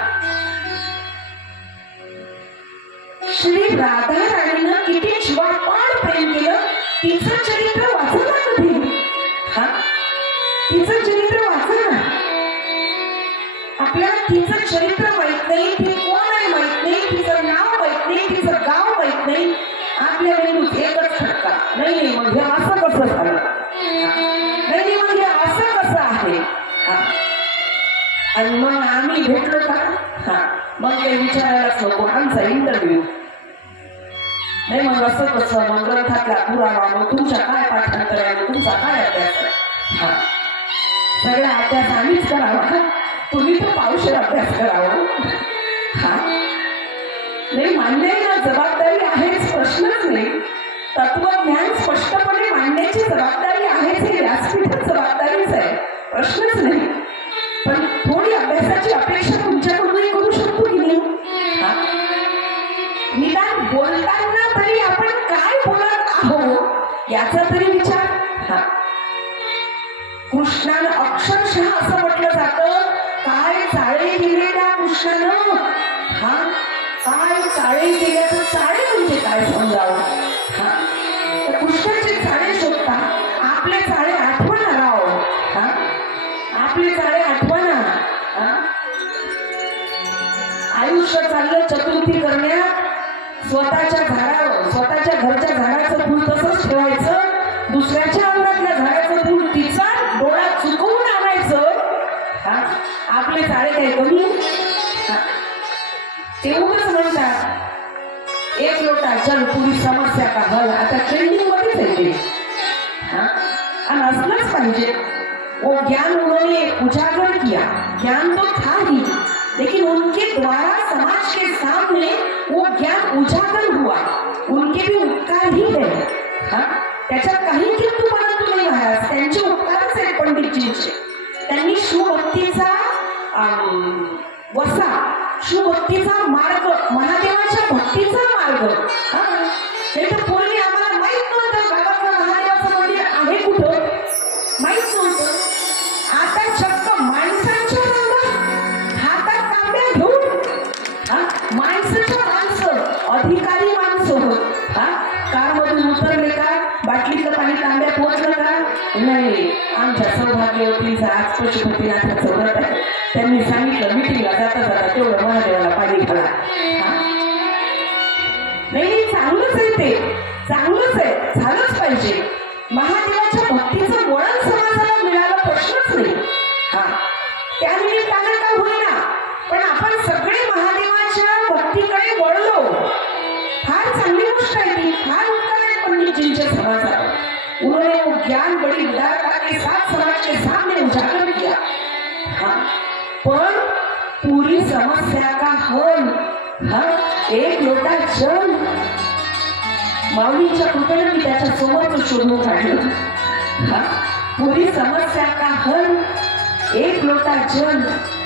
श्री राधा राणीनं किती जीवापाड प्रेम केलं, तिचं चरित्र वाचा ना कधी। हा, तिचं चरित्र वाचा ना, आपल्याला तिचं चरित्र माहित नाही, ती कोण आहे माहित नाही, तिचं नाव माहित नाही, तिचं गाव माहित नाही, आपल्या मेंदूत एकच खटका, नाही मग हे असं कसं झालं, नाही मग हे असं कसं आहे। आणि मग आम्ही भेटलो का, हा मग काही विचारायलाच नको, आमचा इंटरव्ह्यू नाही, मग असं कसं, मग ग्रंथातला पुरावा, मग तुमच्या काय पाठांतर आहे, मग तुमचा काय अभ्यास आहे। हा, सगळा अभ्यास आम्हीच करावा, तुम्ही तर पावशेर अभ्यास करावा। हा, नाही मान्य आहे ना, जबाबदारी आहेच, प्रश्नच नाही। तत्वज्ञान स्पष्टपणे मांडण्याची जबाबदारी आहेच, हे व्यासपीठात जबाबदारीच आहे, प्रश्नच नाही। पण थोडी अभ्यासाची अपेक्षा तुमच्याकडूनही करू शकतो की नाही। हा, निदान बोलताना तरी आपण काय बोलत आहोत याचा तरी विचार। हा, कृष्णानं अक्षरशः असं म्हटलं जातं, काय चाळे केले त्या कृष्णानं। हा, काय चाळे केले, तर चाळे म्हणजे काय समजावं। हा, कृष्णाचे चाळे स्वतःच्या झाडावर स्वतःच्या घरच्या झाडाचं फुल तसंच ठेवायचं, दुसऱ्याच्या अंगणातल्या झाडाचं फुल तिचा डोळा चुकवून आणायचं. हा आपले झाडे काय कमी? तेवढंच म्हणतात एक लोटा जल पुरी समस्या का हल. आता ट्रेंडिंग मध्येच आहे ते. आणि असलंच पाहिजे. वो ज्ञान उन्होंने उजागर किया, ज्ञान तो था ही, लेकिन उनके द्वारा समाज के सामने वो ज्ञान उजागर हुआ. उनके भी उपकार ही है. त्याच्यात काही किंतु परंतु नाही महाराज, त्यांचे उपकारच आहेत पंडितजींचे. त्यांनी शिवभक्तीचा वसा, शिवभक्तीचा मार्ग, महादेवाच्या भक्तीचा मार्ग. नाही तर पूर्वी आम्हाला माहित नव्हतं गावातलं महादेवाचं मंदिर आहे कुठं, माहित नव्हतं. आता चक्क माणसांच्या रंगात हातात तांब्या घेऊन माणसाच्या माणसं, अधिकारी माणसं कारमधून उतरले का, बाटलीचं पाणी तांब्या पोहोचलं का, नाही आमच्या सौभाग्यवतीचा आज पशुपतीनाथाचं व्रत आहे, त्यांनी सांगितलं मिटिंगला जाता जाता तेवढं महादेवाला पाणी घाला. नाही चांगलंच आहे, ते चांगलंच आहे, झालंच पाहिजे. महादेवाच्या भक्तीचं वळण समाजाला मिळालं प्रश्नच नाही. त्यानिमित्तानं का होईना पण आपण सगळे महादेवाच्या भक्तीकडे वळलो. फार चांगली गोष्ट आहे ती, फार उपकार आहे पंडितजींच्या समाजावर. उन्होंने वो ज्ञान बड़ी उदारता के साथ समाज के सामने उजागर किया. पण पूरी समस्या का हल एक लोटा जल. माऊलीच्या कृपेने मी त्याच्या सोबत शोधून काढलं. पूरी समस्या का हल एक लोटा जल,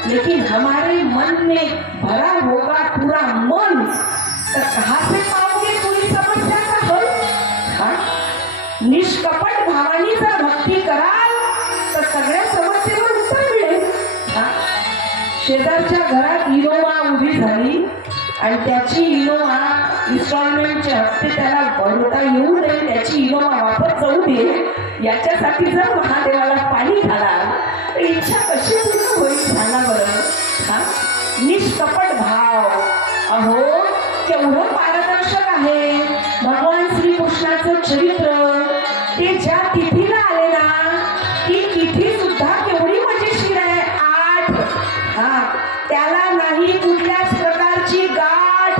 लेकिन हमारे मन में भरा होगा पूरा मन, तो कहाँ से पाओगे पूरी समस्या का हल? निष्कपट भावानी जर भक्ती कराल तर सगळ्या समस्येवर उत्तर मिळेल. शेजारच्या घरात इनोवा उभी झाली आणि त्याची इनोवा इन्स्टॉलमेंटचे हप्ते त्याला भरता येऊ नये, त्याची इनोवा वापस जाऊ दे, याच्यासाठी जर महादेवाला पाणी घाला तर इच्छा कशी पूर्ण होईल सांगा बरं. निष्कपट भाव, अहो केवढं पारदर्शक आहे भगवान श्रीकृष्णाचं चरित्र. ते ज्या तिथीला आले ना, ती तिथी सुद्धा केवढी मजेशीर आहे. 8 त्याला नाही कुठल्याच प्रकारची गाठ.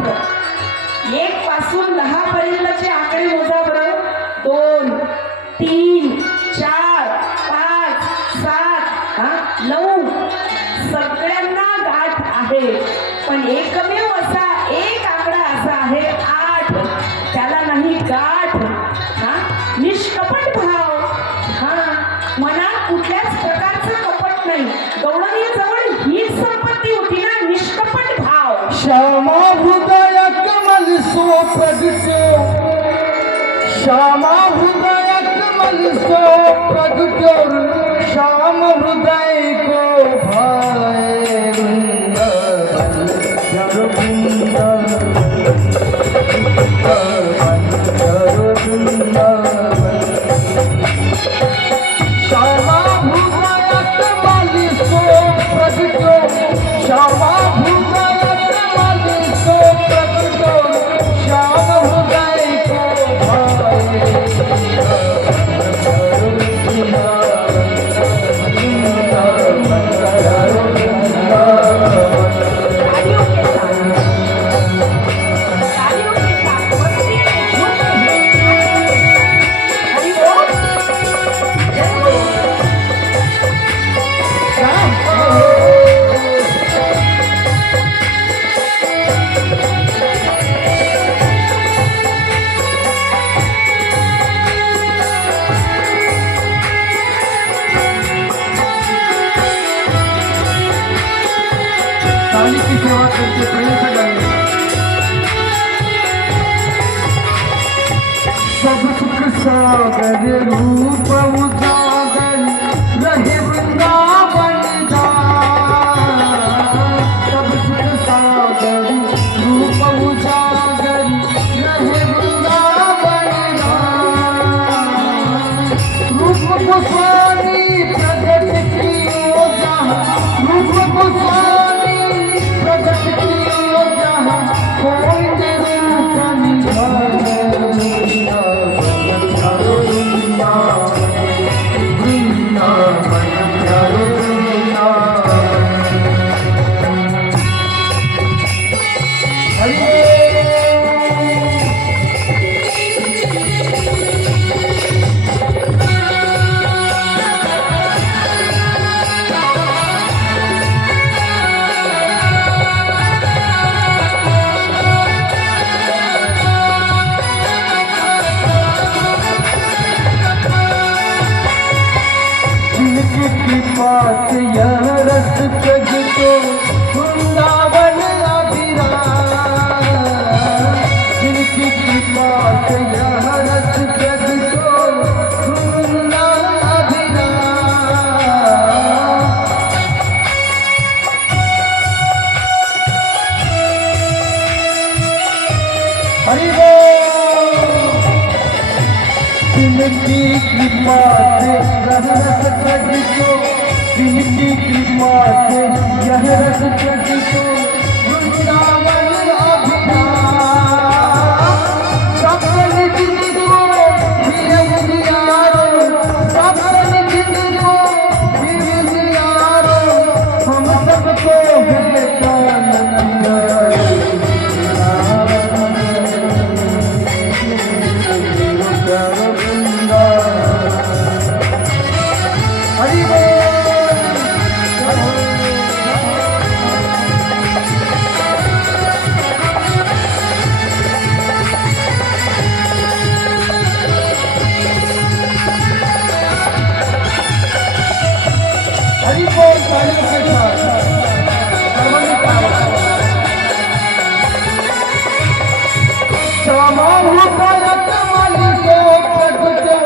1 पासून 10 पर्यंतचे आकडे मोजा बरं. 2, 3, 4, 5, 7, 9 सगळ्यांना गाठ आहे. पण एकमेव असा एक आकडा असा आहे 8, त्याला नाही गाठ. निष्कपट भाव. मनात कुठल्याच प्रकारचं कपट नाही. गौडणी जवळ ही संपत्ती होती ना, निष्कपट भाव. श्यामा हृदय कमल सो प्रगटो, श्यामा हृदय कमल सो प्रगटो, श्याम हृदय को भाए वृंदावन जग वृंदावन श्यामा हृदय कमल सो प्रगटो, श्यामा हृदय कमल सो प्रगटो, श्याम हृदय को भाए की सेवा करते प्रेम सब सुख सागर रूप उजागर रहे वृंदावन का, सब सुख सागर रूप उजागर रहे वृंदावन का, रूप गोस्वामी प्रगट कियो जहाँ, रूप गोस्वामी प्रगट कियो जहाँ, कोई रूप को वृंदावन अभिराम, जिनकी कृपा से यह रस प्रगटो वृंदावन अभिराम। हरि बोल। जिनकी कृपा से यह रस प्रगटो, जिनकी कृपा से यह रस प्रगटो वृंदावन अभिराम। सकल जिनको फिर उजियारो, सकल जिनको फिर उजियारो, हम सबको है कानन हरि हरि बोल। तालियों के साथ सर्वांनी तालियां। श्यामा हृदय कमल को प्रगटो,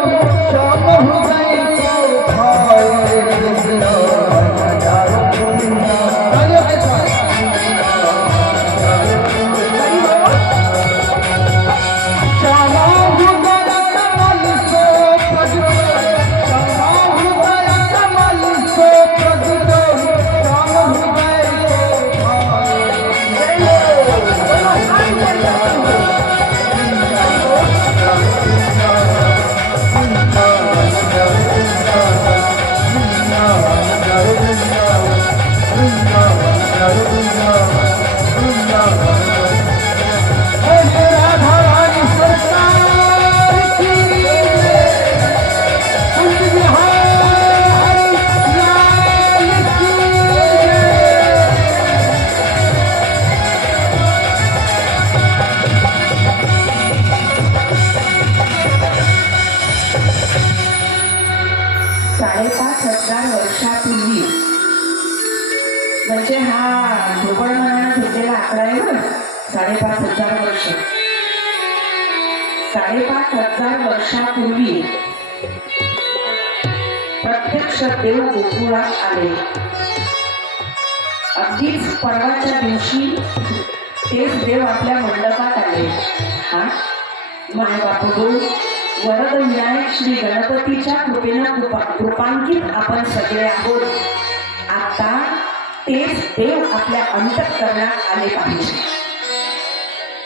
श्याम हृदय को भाए कृष्ण हजारों गोविंदा। तालियों के साथ श्यामा हृदय कमल को प्रगटो, श्यामा हृदय कमल को प्रगटो, श्याम हृदय को राधा रानी सरकार की कुंज बिहारी लाल की साडेपाच हजार वर्षापूर्वी, म्हणजे हा ढोबळ मनानं घेतलेला आकडा आहे बरं. 5,500 वर्ष. 5,500 वर्षापूर्वी प्रत्यक्ष देव गोकुळात आले. अगदीच परवाच्या दिवशी तेच देव आपल्या मंडपात आले. हा माय बापू, वरद विनायक श्री गणपतीच्या कृपेनं कृपांकित आपण सगळे आहोत. आता तेच देव आपल्या अंतःकरणात आले पाहिजे.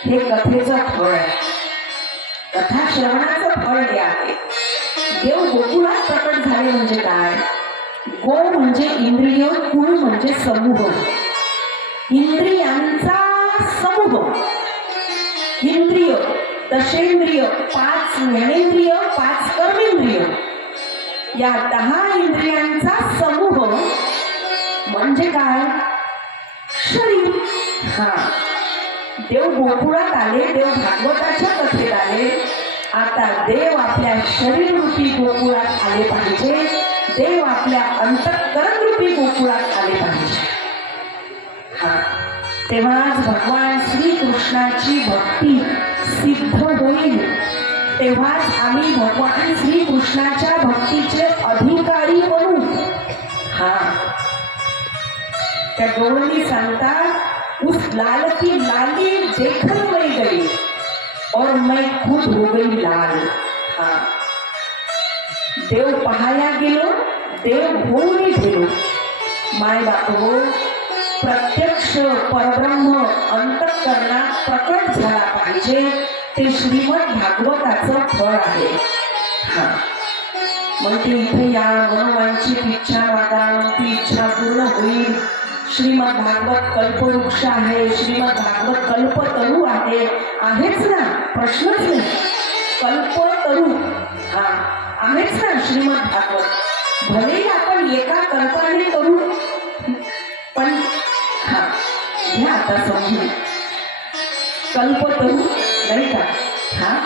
हे कथेचं फळ आहे. कथा श्रवणाचं फळ हे आहे. देव गोकुळात प्रकट झाले म्हणजे काय? गो म्हणजे इंद्रिय, कुळ म्हणजे समूह. इंद्रियांचा समूह. इंद्रिय, दशेंद्रिय, 5 ज्ञानेंद्रिय, 5 कर्मेंद्रिय, या 10 इंद्रियांचा समूह म्हणजे काय? शरीर. हा, देव गोकुळात आले, देव भागवताच्या कथेत आले. आता देव आपल्या शरीर रूपी गोकुळात आले पाहिजे. देव आपल्या अंतःकरण रूपी गोकुळात आले पाहिजे. हा, तेव्हाच भगवान श्रीकृष्णाची भक्ती सिद्ध होईल. तेव्हाच आम्ही भगवान श्रीकृष्णाच्या भक्तीचे अधिकारी बनू. हा, त्या गवळणी सांगतात, उस लाल की लाली देखकर मैं गई और मैं खुद हो गई लाल. हा, देव पाहायला गेलो, देव होऊन गेलो. माय बापू, प्रत्यक्ष परब्रह्म अंतःकरणात प्रकट झाला पाहिजे. ते श्रीमद भागवताचं फळ आहे. हा, म्हणते इथे या मनोवांछित इच्छा मागा, ती इच्छा पूर्ण होईल. श्रीमद भागवत कल्पवृक्ष आहे. श्रीमद भागवत कल्पतरू आहे. आहेच ना, प्रश्नच नाही. कल्पतरू हा आहेच ना श्रीमद भागवत. भले आपण एका कल्पाने करू, पण हा घ्या आता समजून. कल्पतरू नाही का? हा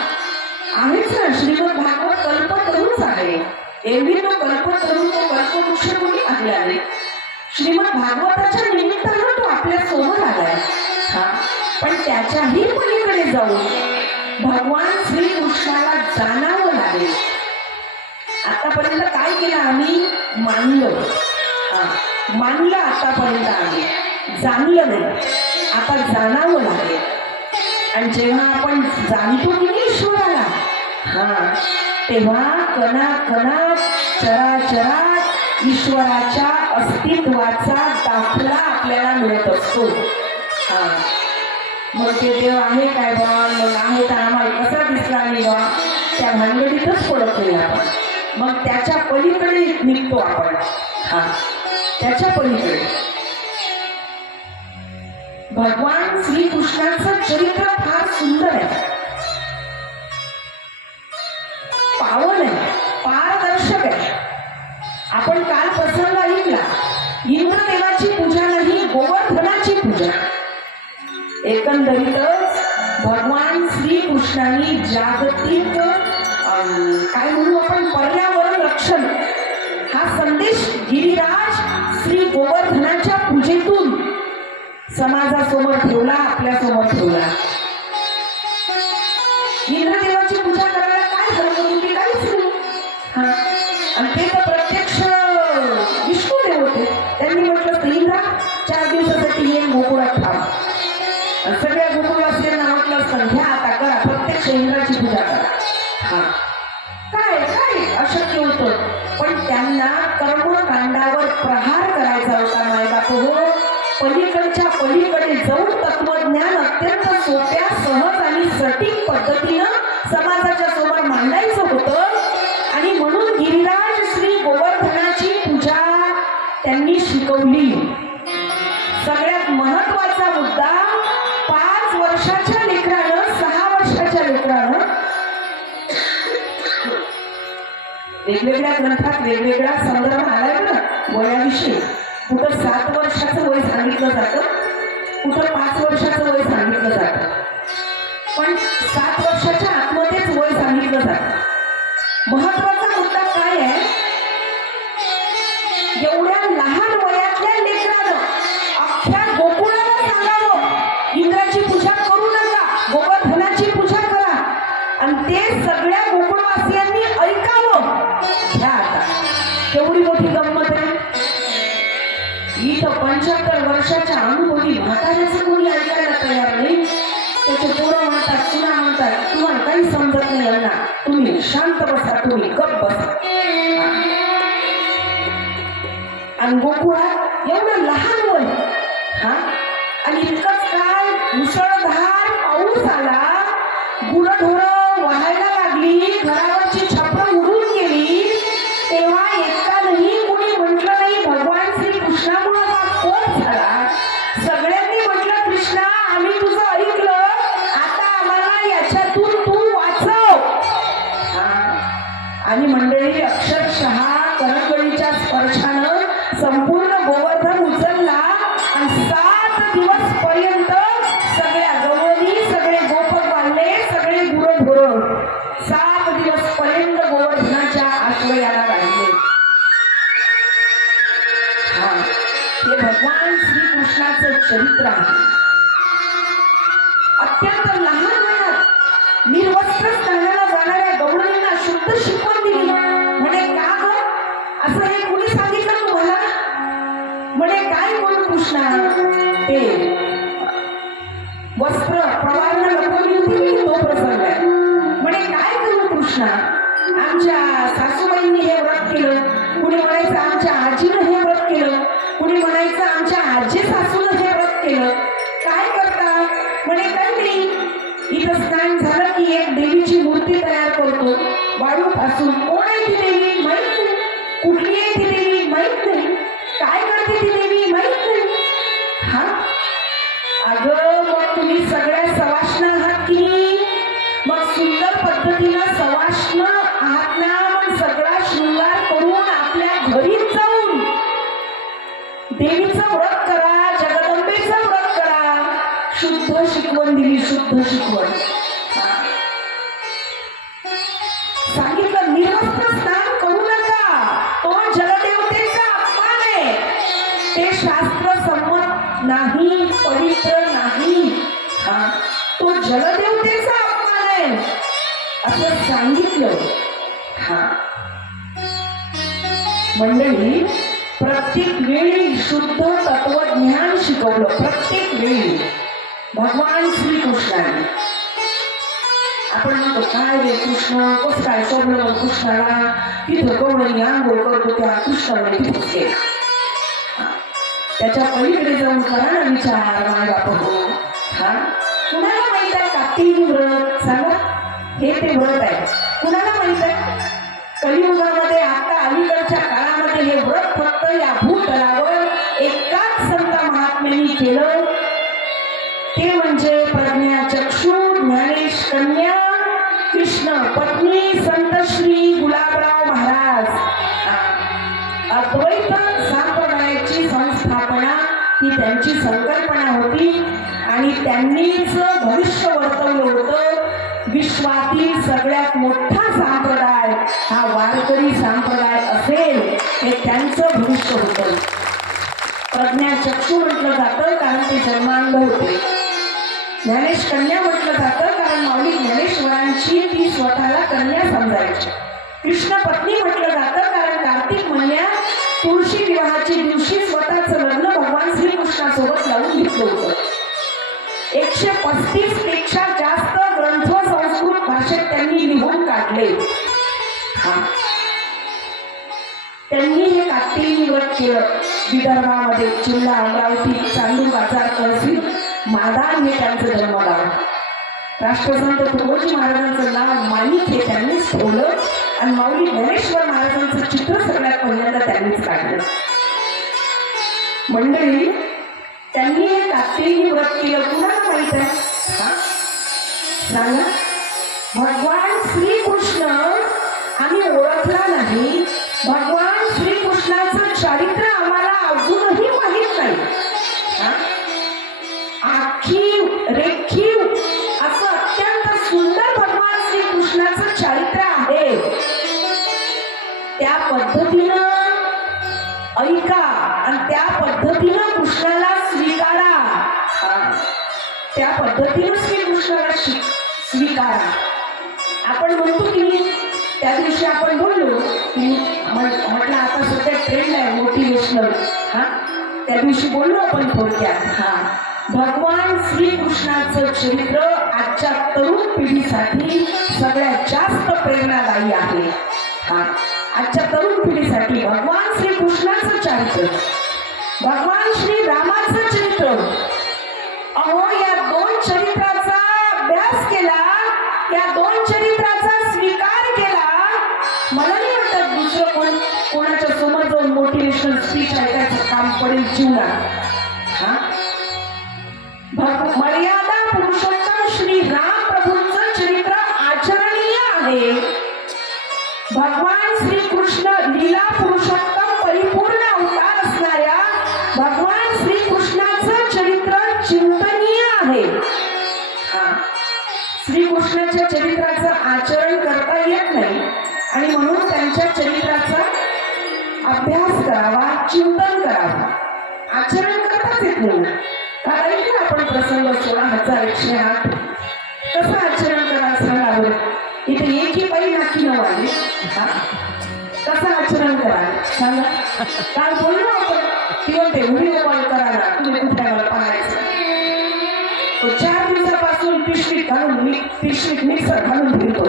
आहेच ना, श्रीमद भागवत कल्पतरूच आहे. एरवी तो कल्पतरू, तो कल्पवृक्ष कोणी आणला नाही. श्रीमद भागवताच्या निमित्तानं तो आपल्या सोबत आलाय. हा, पण त्याच्याही पलीकडे जाऊन भगवान श्रीकृष्णाला जाणावं लागेल. आतापर्यंत काय केलं आम्ही? मानलं. मानलं आतापर्यंत आम्ही, जाणलं नाही. आता जाणावं लागेल. आणि जेव्हा आपण जाणतो की नाही ईश्वराला, तेव्हा कणा कणात चराचरात ईश्वराच्या अस्तित्वाचा दाखला आपल्याला मिळत असतो. मग ते देव आहे काय बा, मग आहे तर आम्हाला कसा दिसला नाही बा, त्या भानगडीतच पडत नाही आपण. मग त्याच्या पलीकडे निघतो आपण. त्याच्या पलीकडे भगवान श्रीकृष्णाचं चरित्र फार सुंदर आहे, पावन आहे, पारदर्शक आहे. आपण काल प्रसंग ऐकला, इंद्रदेवाची पूजा नाही, गोवर्धनाची पूजा. एकंदरीतच भगवान श्रीकृष्णांनी जागतिक काय म्हणू आपण, पर्यावरण रक्षण हा संदेश गिरिराज श्री गोवर्धनाच्या पूजेतून समाजासमोर ठेवला, आपल्यासमोर ठेवला. इंद्रदेवाची पूजा करायला काय हरकत होती? काहीच नाही. आणि ते तर प्रत्यक्ष विष्णुदेव होते. त्यांनी म्हटलं इंद्रा 4 दिवसासाठी ये गोकुळात थांब. सगळ्या गोकुळवासियांना म्हटलं असतं घ्या आता करा, प्रत्यक्ष इंद्राची पूजा करा. काय काय अशक्य होतं, पण त्यांना कर्मकांडावर प्रहार करायचा होता. मायबाप हो, पलीकडच्या पलीकडे जाऊन तत्वज्ञान अत्यंत सोप्या, सहज आणि सटीक पद्धतीनं समाजाच्या समोर मांडायचं होतं. आणि म्हणून गिरिराज श्री गोवर्धनाची पूजा त्यांनी शिकवली. सगळ्यात महत्वाचा मुद्दा, 5 वर्षाच्या लेकरानं 6 वर्षाच्या लेकरानं वेगवेगळ्या ग्रंथात वेगवेगळा संदर्भ आलाय ना वयाविषयी. कुठं 7 वर्षाचं वय सांगितलं जातं, कुठं 5 वर्षाचं वय सांगितलं जातं, पण 7 वर्षाच्या आतमध्येच वय सांगितलं जातं. महत्वाचा मुद्दा काय आहे, एवढ्या लहान वयातल्या लेकरानं अख्ख्या गोकुळाला सांगावं इंद्राची पूजा करू नका, गोवर्धनाची पूजा करा. आणि ते सगळ्या गोकुळवासियांनी ऐकावं. ह्या आता केवढी मोठी गंमत आहे. इथं 75 वर्षाच्या अनुभवी म्हाताऱ्याचं कोणी ऐकायला तयार नाही. त्याचे पोरं म्हणतात, सुना म्हणतात, तुम्हाला काही समजत नाही यांना, तुम्ही शांत बसा, तुम्ही गप्प बसा. आणि गोकुळात एवढं लहान वय, आणि इतकंच काय, मुसळधार पाऊस आला, गुरढोरं वाहायला लागली, घरावरची छपरं उडून गेली. तेव्हा एकानंही कुणी म्हटलं नाही भगवान श्रीकृष्णामुळे हा कोप झाला. सगळ्यांनी म्हटलं कृष्णा, आम्ही तुझं ऐकलं, आता आम्हाला याच्यातून तू वाचव. आणि मंडळी अक्षरशः करकळीच्या स्पर्शानं संपूर्ण गोवर्धन उचलला. आणि 7 दिवस पर्यंत सगळ्या गवळणी, सगळे गोपक बांधले, सगळे गुरढोरं 7 दिवस पर्यंत गोवर्धनाच्या आश्रयाला राहिले. हे भगवान श्रीकृष्णाचं चरित्र आहे. अत्यंत लहान वयात निर्वस्त्र स्नानाला जाणाऱ्या गवळणींना शुद्ध शिकवण दिली. म्हणे का ग असं हे कुणी सांगितलं तुम्हाला? म्हणे काय करू कृष्णा, ते वस्त्र प्रवाहानं लपवली होती, तो प्रसंग आहे. म्हणे काय करू कृष्णा, आमच्या सासूबाईंनी हे व्रत केलं, कुणी म्हणायचं आमच्या आजीनं हे व्रत केलं, कुणी म्हणायचं आमच्या आजी सासूनं हे व्रत केलं, काय करता? म्हणे काही नाही, इथं स्नान झालं की एक देवीची मूर्ती तयार करतो वाळूपासून. कोण आहे ती देवी माहित नाही, कुठली आहे ती देवी माहित नाही, काय करते ती देवी माहित नाही. अगं मग तुम्ही सगळ्या सवाष्ण आहात की, मग सुंदर पद्धतीनं सवाष्ण आहात ना, मग सगळा शृंगार करून आपल्या घरी जाऊन देवीचं व्रत करा, जगदंबेचं व्रत करा. शुद्ध शिकवण दिली, शुद्ध शिकवण सांगितलं. निर्वस्त्र स्नान करू नका, तो जलदेवतेचा अपमान आहे. ते मानवतेचा अपमान आहे असं सांगितलं. हा मंडळी, प्रत्येक वेळी शुद्ध तत्वज्ञान शिकवलं. प्रत्येक वेळी भगवान श्रीकृष्णाने. आपण म्हणतो काय रे कृष्ण कसं काय सोडलं कृष्णाला, तिथं गवळणी आंघोळ करतो त्या कृष्णाने तिथंच केला. त्याच्या पलीकडे जाऊन करा ना विचार माय बाप. हा कुणाला माहित आहे कार्तिकी व्रत? सांगा, हे ते व्रत आहे. कुणाला माहित आहे? कलियुगामध्ये आता अलीकडच्या काळामध्ये हे व्रत फक्त या भूतलावर एकाच संत महात्म्यांनी केलं, ते म्हणजे प्रज्ञाचक्षू ज्ञानेश कन्या कृष्ण पत्नी संत श्री गुलाबराव महाराज. अद्वैत संप्रदायाची संस्थापना ही त्यांची संकल्पना होती आणि त्यांनीच भविष्य वर्तवलं होतं. विश्वातील सगळ्यात मोठा संप्रदाय हा वारकरी संप्रदाय असेल हे त्यांचं भविष्य होतं. प्रज्ञाचक्षू म्हटलं जातं कारण ते जन्मांध होते. ज्ञानेश कन्या म्हटलं जातं कारण माऊली ज्ञानेश्वरांची ती स्वतःला कन्या समजायची. कृष्ण पत्नी म्हटलं जातं कारण कार्तिक महिन्यात तुळशी विवाहाच्या दिवशी स्वतःचं लग्न भगवान श्रीकृष्णासोबत लावून घेतलं होतं. 135 पेक्षा जास्त ग्रंथ संस्कृत भाषेत त्यांनी लिहून काढले. त्यांनी हे कार्तिकी व्रत केलं. विदर्भामध्ये जिल्हा अमरावती, चांदूर बाजार, तहसील मादान हे त्यांचं जन्मगाव. राष्ट्रसंत तुकोजी महाराजांचं नाव माणिक हे त्यांनीच ठेवलं आणि माऊली ज्ञानेश्वर महाराजांचं चित्र सगळ्यात पहिल्यांदा त्यांनीच काढलं. मंडळी, त्यांनी हे कार्तिकी व्रत केलं. कुणाला माहित आहे? सांगा. भगवान श्रीकृष्ण आम्ही ओळखला नाही. भगवान श्रीकृष्णाचं चारित्र्य आम्हाला अजूनही माहीत नाही. आखीव रेखीव असं अत्यंत सुंदर भगवान श्रीकृष्णाचं चारित्र्य आहे. त्या पद्धतीनं ऐका आणि त्या पद्धतीनं कृष्णाला स्वीकारा. त्या पद्धतीनं श्रीकृष्णाला स्वीकारा. आपण म्हणतो की त्या दिवशी आपण बोललो की म्हटलं आता सध्या ट्रेंड आहे मोटिवेशनल. त्या दिवशी बोललो आपण थोडक्यात. भगवान श्रीकृष्णाचं चरित्र आजच्या तरुण पिढीसाठी सगळ्यात जास्त प्रेरणादायी आहे. आजच्या तरुण पिढीसाठी भगवान श्रीकृष्णाचं चरित्र, भगवान श्री रामाचं चरित्र. अहो, या दोन चरित्राचा अभ्यास केला, या दोन चरित्राचा स्वीकार केला. मला नाही वाटत दुसरं कोणाच्या समोर जाऊन मोटिवेशनल स्पीच ऐकायचं काम पडेल जीवनात. मर्यादा पुरुषोत्तम श्री राम प्रभूंचं चरित्र आचरणीय आहे. भगवान श्रीकृष्ण लीला पुरुषोत्तम परिपूर्ण अवतार असणाऱ्या भगवान श्रीकृष्णाचं चरित्र चिंतनीय आहे. श्रीकृष्णाच्या चरित्राचं आचरण करता येत नाही आणि म्हणून त्यांच्या चरित्राचा अभ्यास करावा, चिंतन करावा. आचरण करताच येत नाही. ऐकलं आपण प्रसंग 16,108. कसं आचरण करा सांगा बरं. इथे एकही बाई नाकी न वाढली. कसं आचरण करा सांगा. काल बोललो आपण ती म्हणते व्हिडिओ कॉल करा ना, तुम्ही कुठे मला पाहायचं. तो 4 दिवसापासून पिशवीत मिक्सर घालून फिरतो.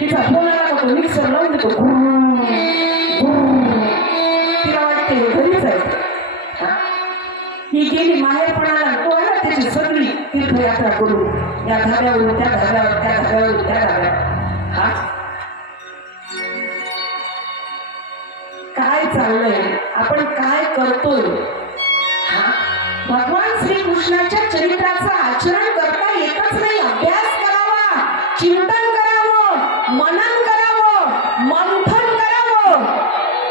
तिचा फोन आला तो मिक्सर लावून देतो. तिला वाटते घरीच आहे. ही गेली माहेरपणाला, तो आहे ना त्याची सगळी तीर्थयात्रा करू, या धाब्यावरून त्या धाब्यावर, त्या धाब्यावरून त्या धाब्यावर. काय चाललंय, आपण काय करतोय? भगवान श्रीकृष्णाच्या चरित्राचं आचरण करता येतच नाही. अभ्यास करावा, चिंतन करावं, मनन करावं, मंथन करावं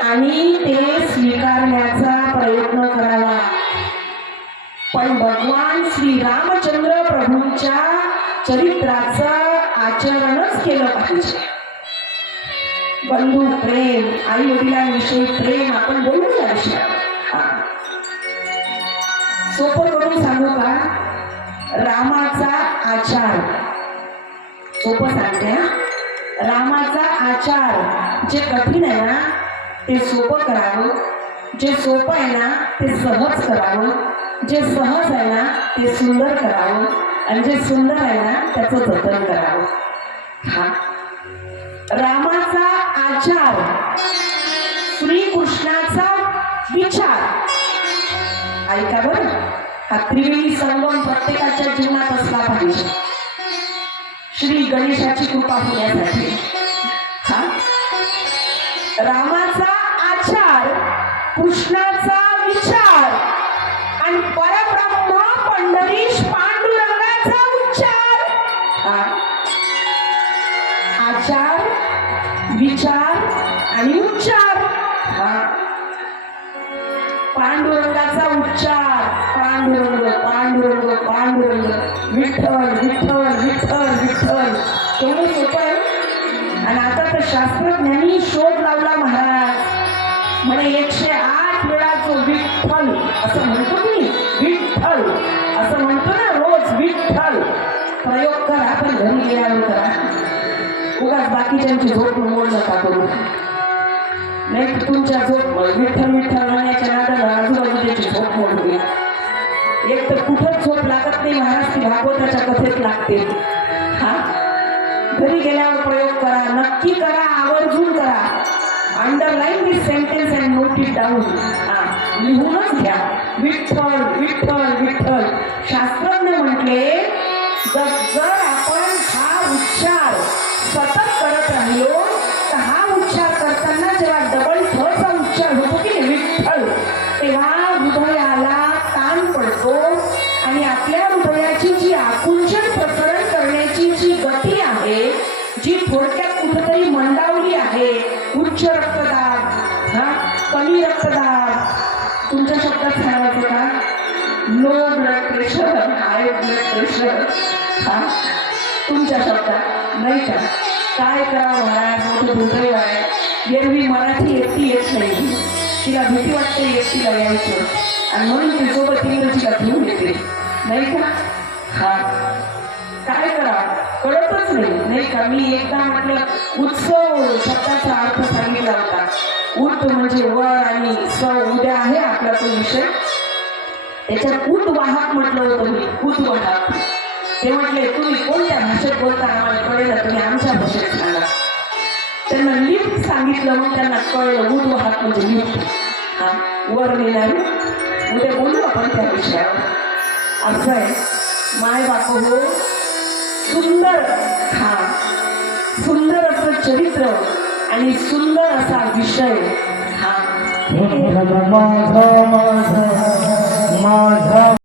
आणि ते स्वीकारण्याचा प्रयत्न करावा. पण भगवान श्री रामचंद्र प्रभूंच्या चरित्राचं आचरणच केलं पाहिजे. बंधू प्रेम, आई वडिलांविषयी प्रेम, आपण बोलू या विषयावर. सोपं करून सांगू का? रामाचा आचार, सोपं सांगते हा. रामाचा आचार जे कठीण आहे ना ते सोपं करावं, जे सोपं आहे ना ते सहज करावं, जे सहज आहे ना ते सुंदर करावं, आणि जे सुंदर आहे ना त्याचं जतन करावं. हा रामाचा आचार, श्रीकृष्णाचा विचार. ऐका बरं, हा त्रिवेणी संगम प्रत्येकाच्या जीवनात असला पाहिजे श्री गणेशाची कृपा होण्यासाठी. हा रामाचा आचार, कृष्णाचा विचार आणि परब्रह्म पंढरीश पांडुरंगाचा उच्चार. हा आचार, विचार आणि उच्चार. हा पांडुरंगाचा उच्चार, पांडुरंग पांडुरंग पांडुरंग, विठ्ठल विठ्ठल विठ्ठल विठ्ठल. केवढं सोपं आहे. आणि आता तर शास्त्रज्ञांनी शोध लावला महाराज, म्हणे 108 वेळा जो विठ्ठल असं म्हणतो मी, विठ्ठल असं म्हणतो ना रोज, विठ्ठल. प्रयोग करा पण घरी गेल्यावर करा, उगाच बाकीच्यांची झोप मोड नका करू. नाही तर तुमच्या झोप विठ्ठल विठ्ठल म्हणण्याच्या नादाला आजूबाजूची झोप मोड होईल. एक तर कुठंच झोप लागत नाही महाराज, ती भागवताच्या कथेत लागते. हा घरी गेल्यावर प्रयोग करा, नक्की करा, आवर्जून करा. Underline this sentence and note it down. लिहूनच घ्या, विठ्ठल विठ्ठल विठ्ठल. शास्त्रज्ञ म्हटले जर आपण हा उच्चार सतत करत राहिलो तर हा उच्चार करताना जेव्हा डबल थचा उच्चार होतो की विठ्ठल, तेव्हा हृदयाला ताण पडतो आणि आपल्या हृदयाची जी आकुंचन प्रसरण करण्याची जी गती आहे, जी थोडक्यात कुठेतरी मंदावली आहे, उच्च रक्तदाब, हा कमी रक्तदाब, तुमच्या शब्दात सांगायचं का, low blood pressure, high blood pressure, हा तुमच्या शब्दात नाही का. काय करावं महाराज, मोठं दुर्दैव आहे. एरवी मराठी एकटी येत नाही, तिला भीती वाटते एकटीला यायचं, आणि म्हणून ती सोबत इंग्रजीला घेऊन येते नाही का. हा काय करावं कळतच नाही का. मी एकदा म्हटलं उत्सव शब्दाचा अर्थ सांगितला होता. उत म्हणजे वर आणि स, उद्या आहे आपला तो विषय. त्याच्यात उद्वाहक म्हटलं होतं मी, उद्वाहक. ते म्हटले तुम्ही कोणत्या भाषेत बोलता आम्हाला कळेल, तुम्ही आमच्या भाषेत सांगा. त्यांना लिफ्ट सांगितलं, मग त्यांना कळलं उद्वाहक म्हणजे लिफ्ट. हा वर नेणारी. उद्या बोलू आपण त्या विषयावर. असं आहे माय बाप हो, सुंदर, हा सुंदर असं चरित्र आणि सुंदर असा विषय. हा माझा माझा माझा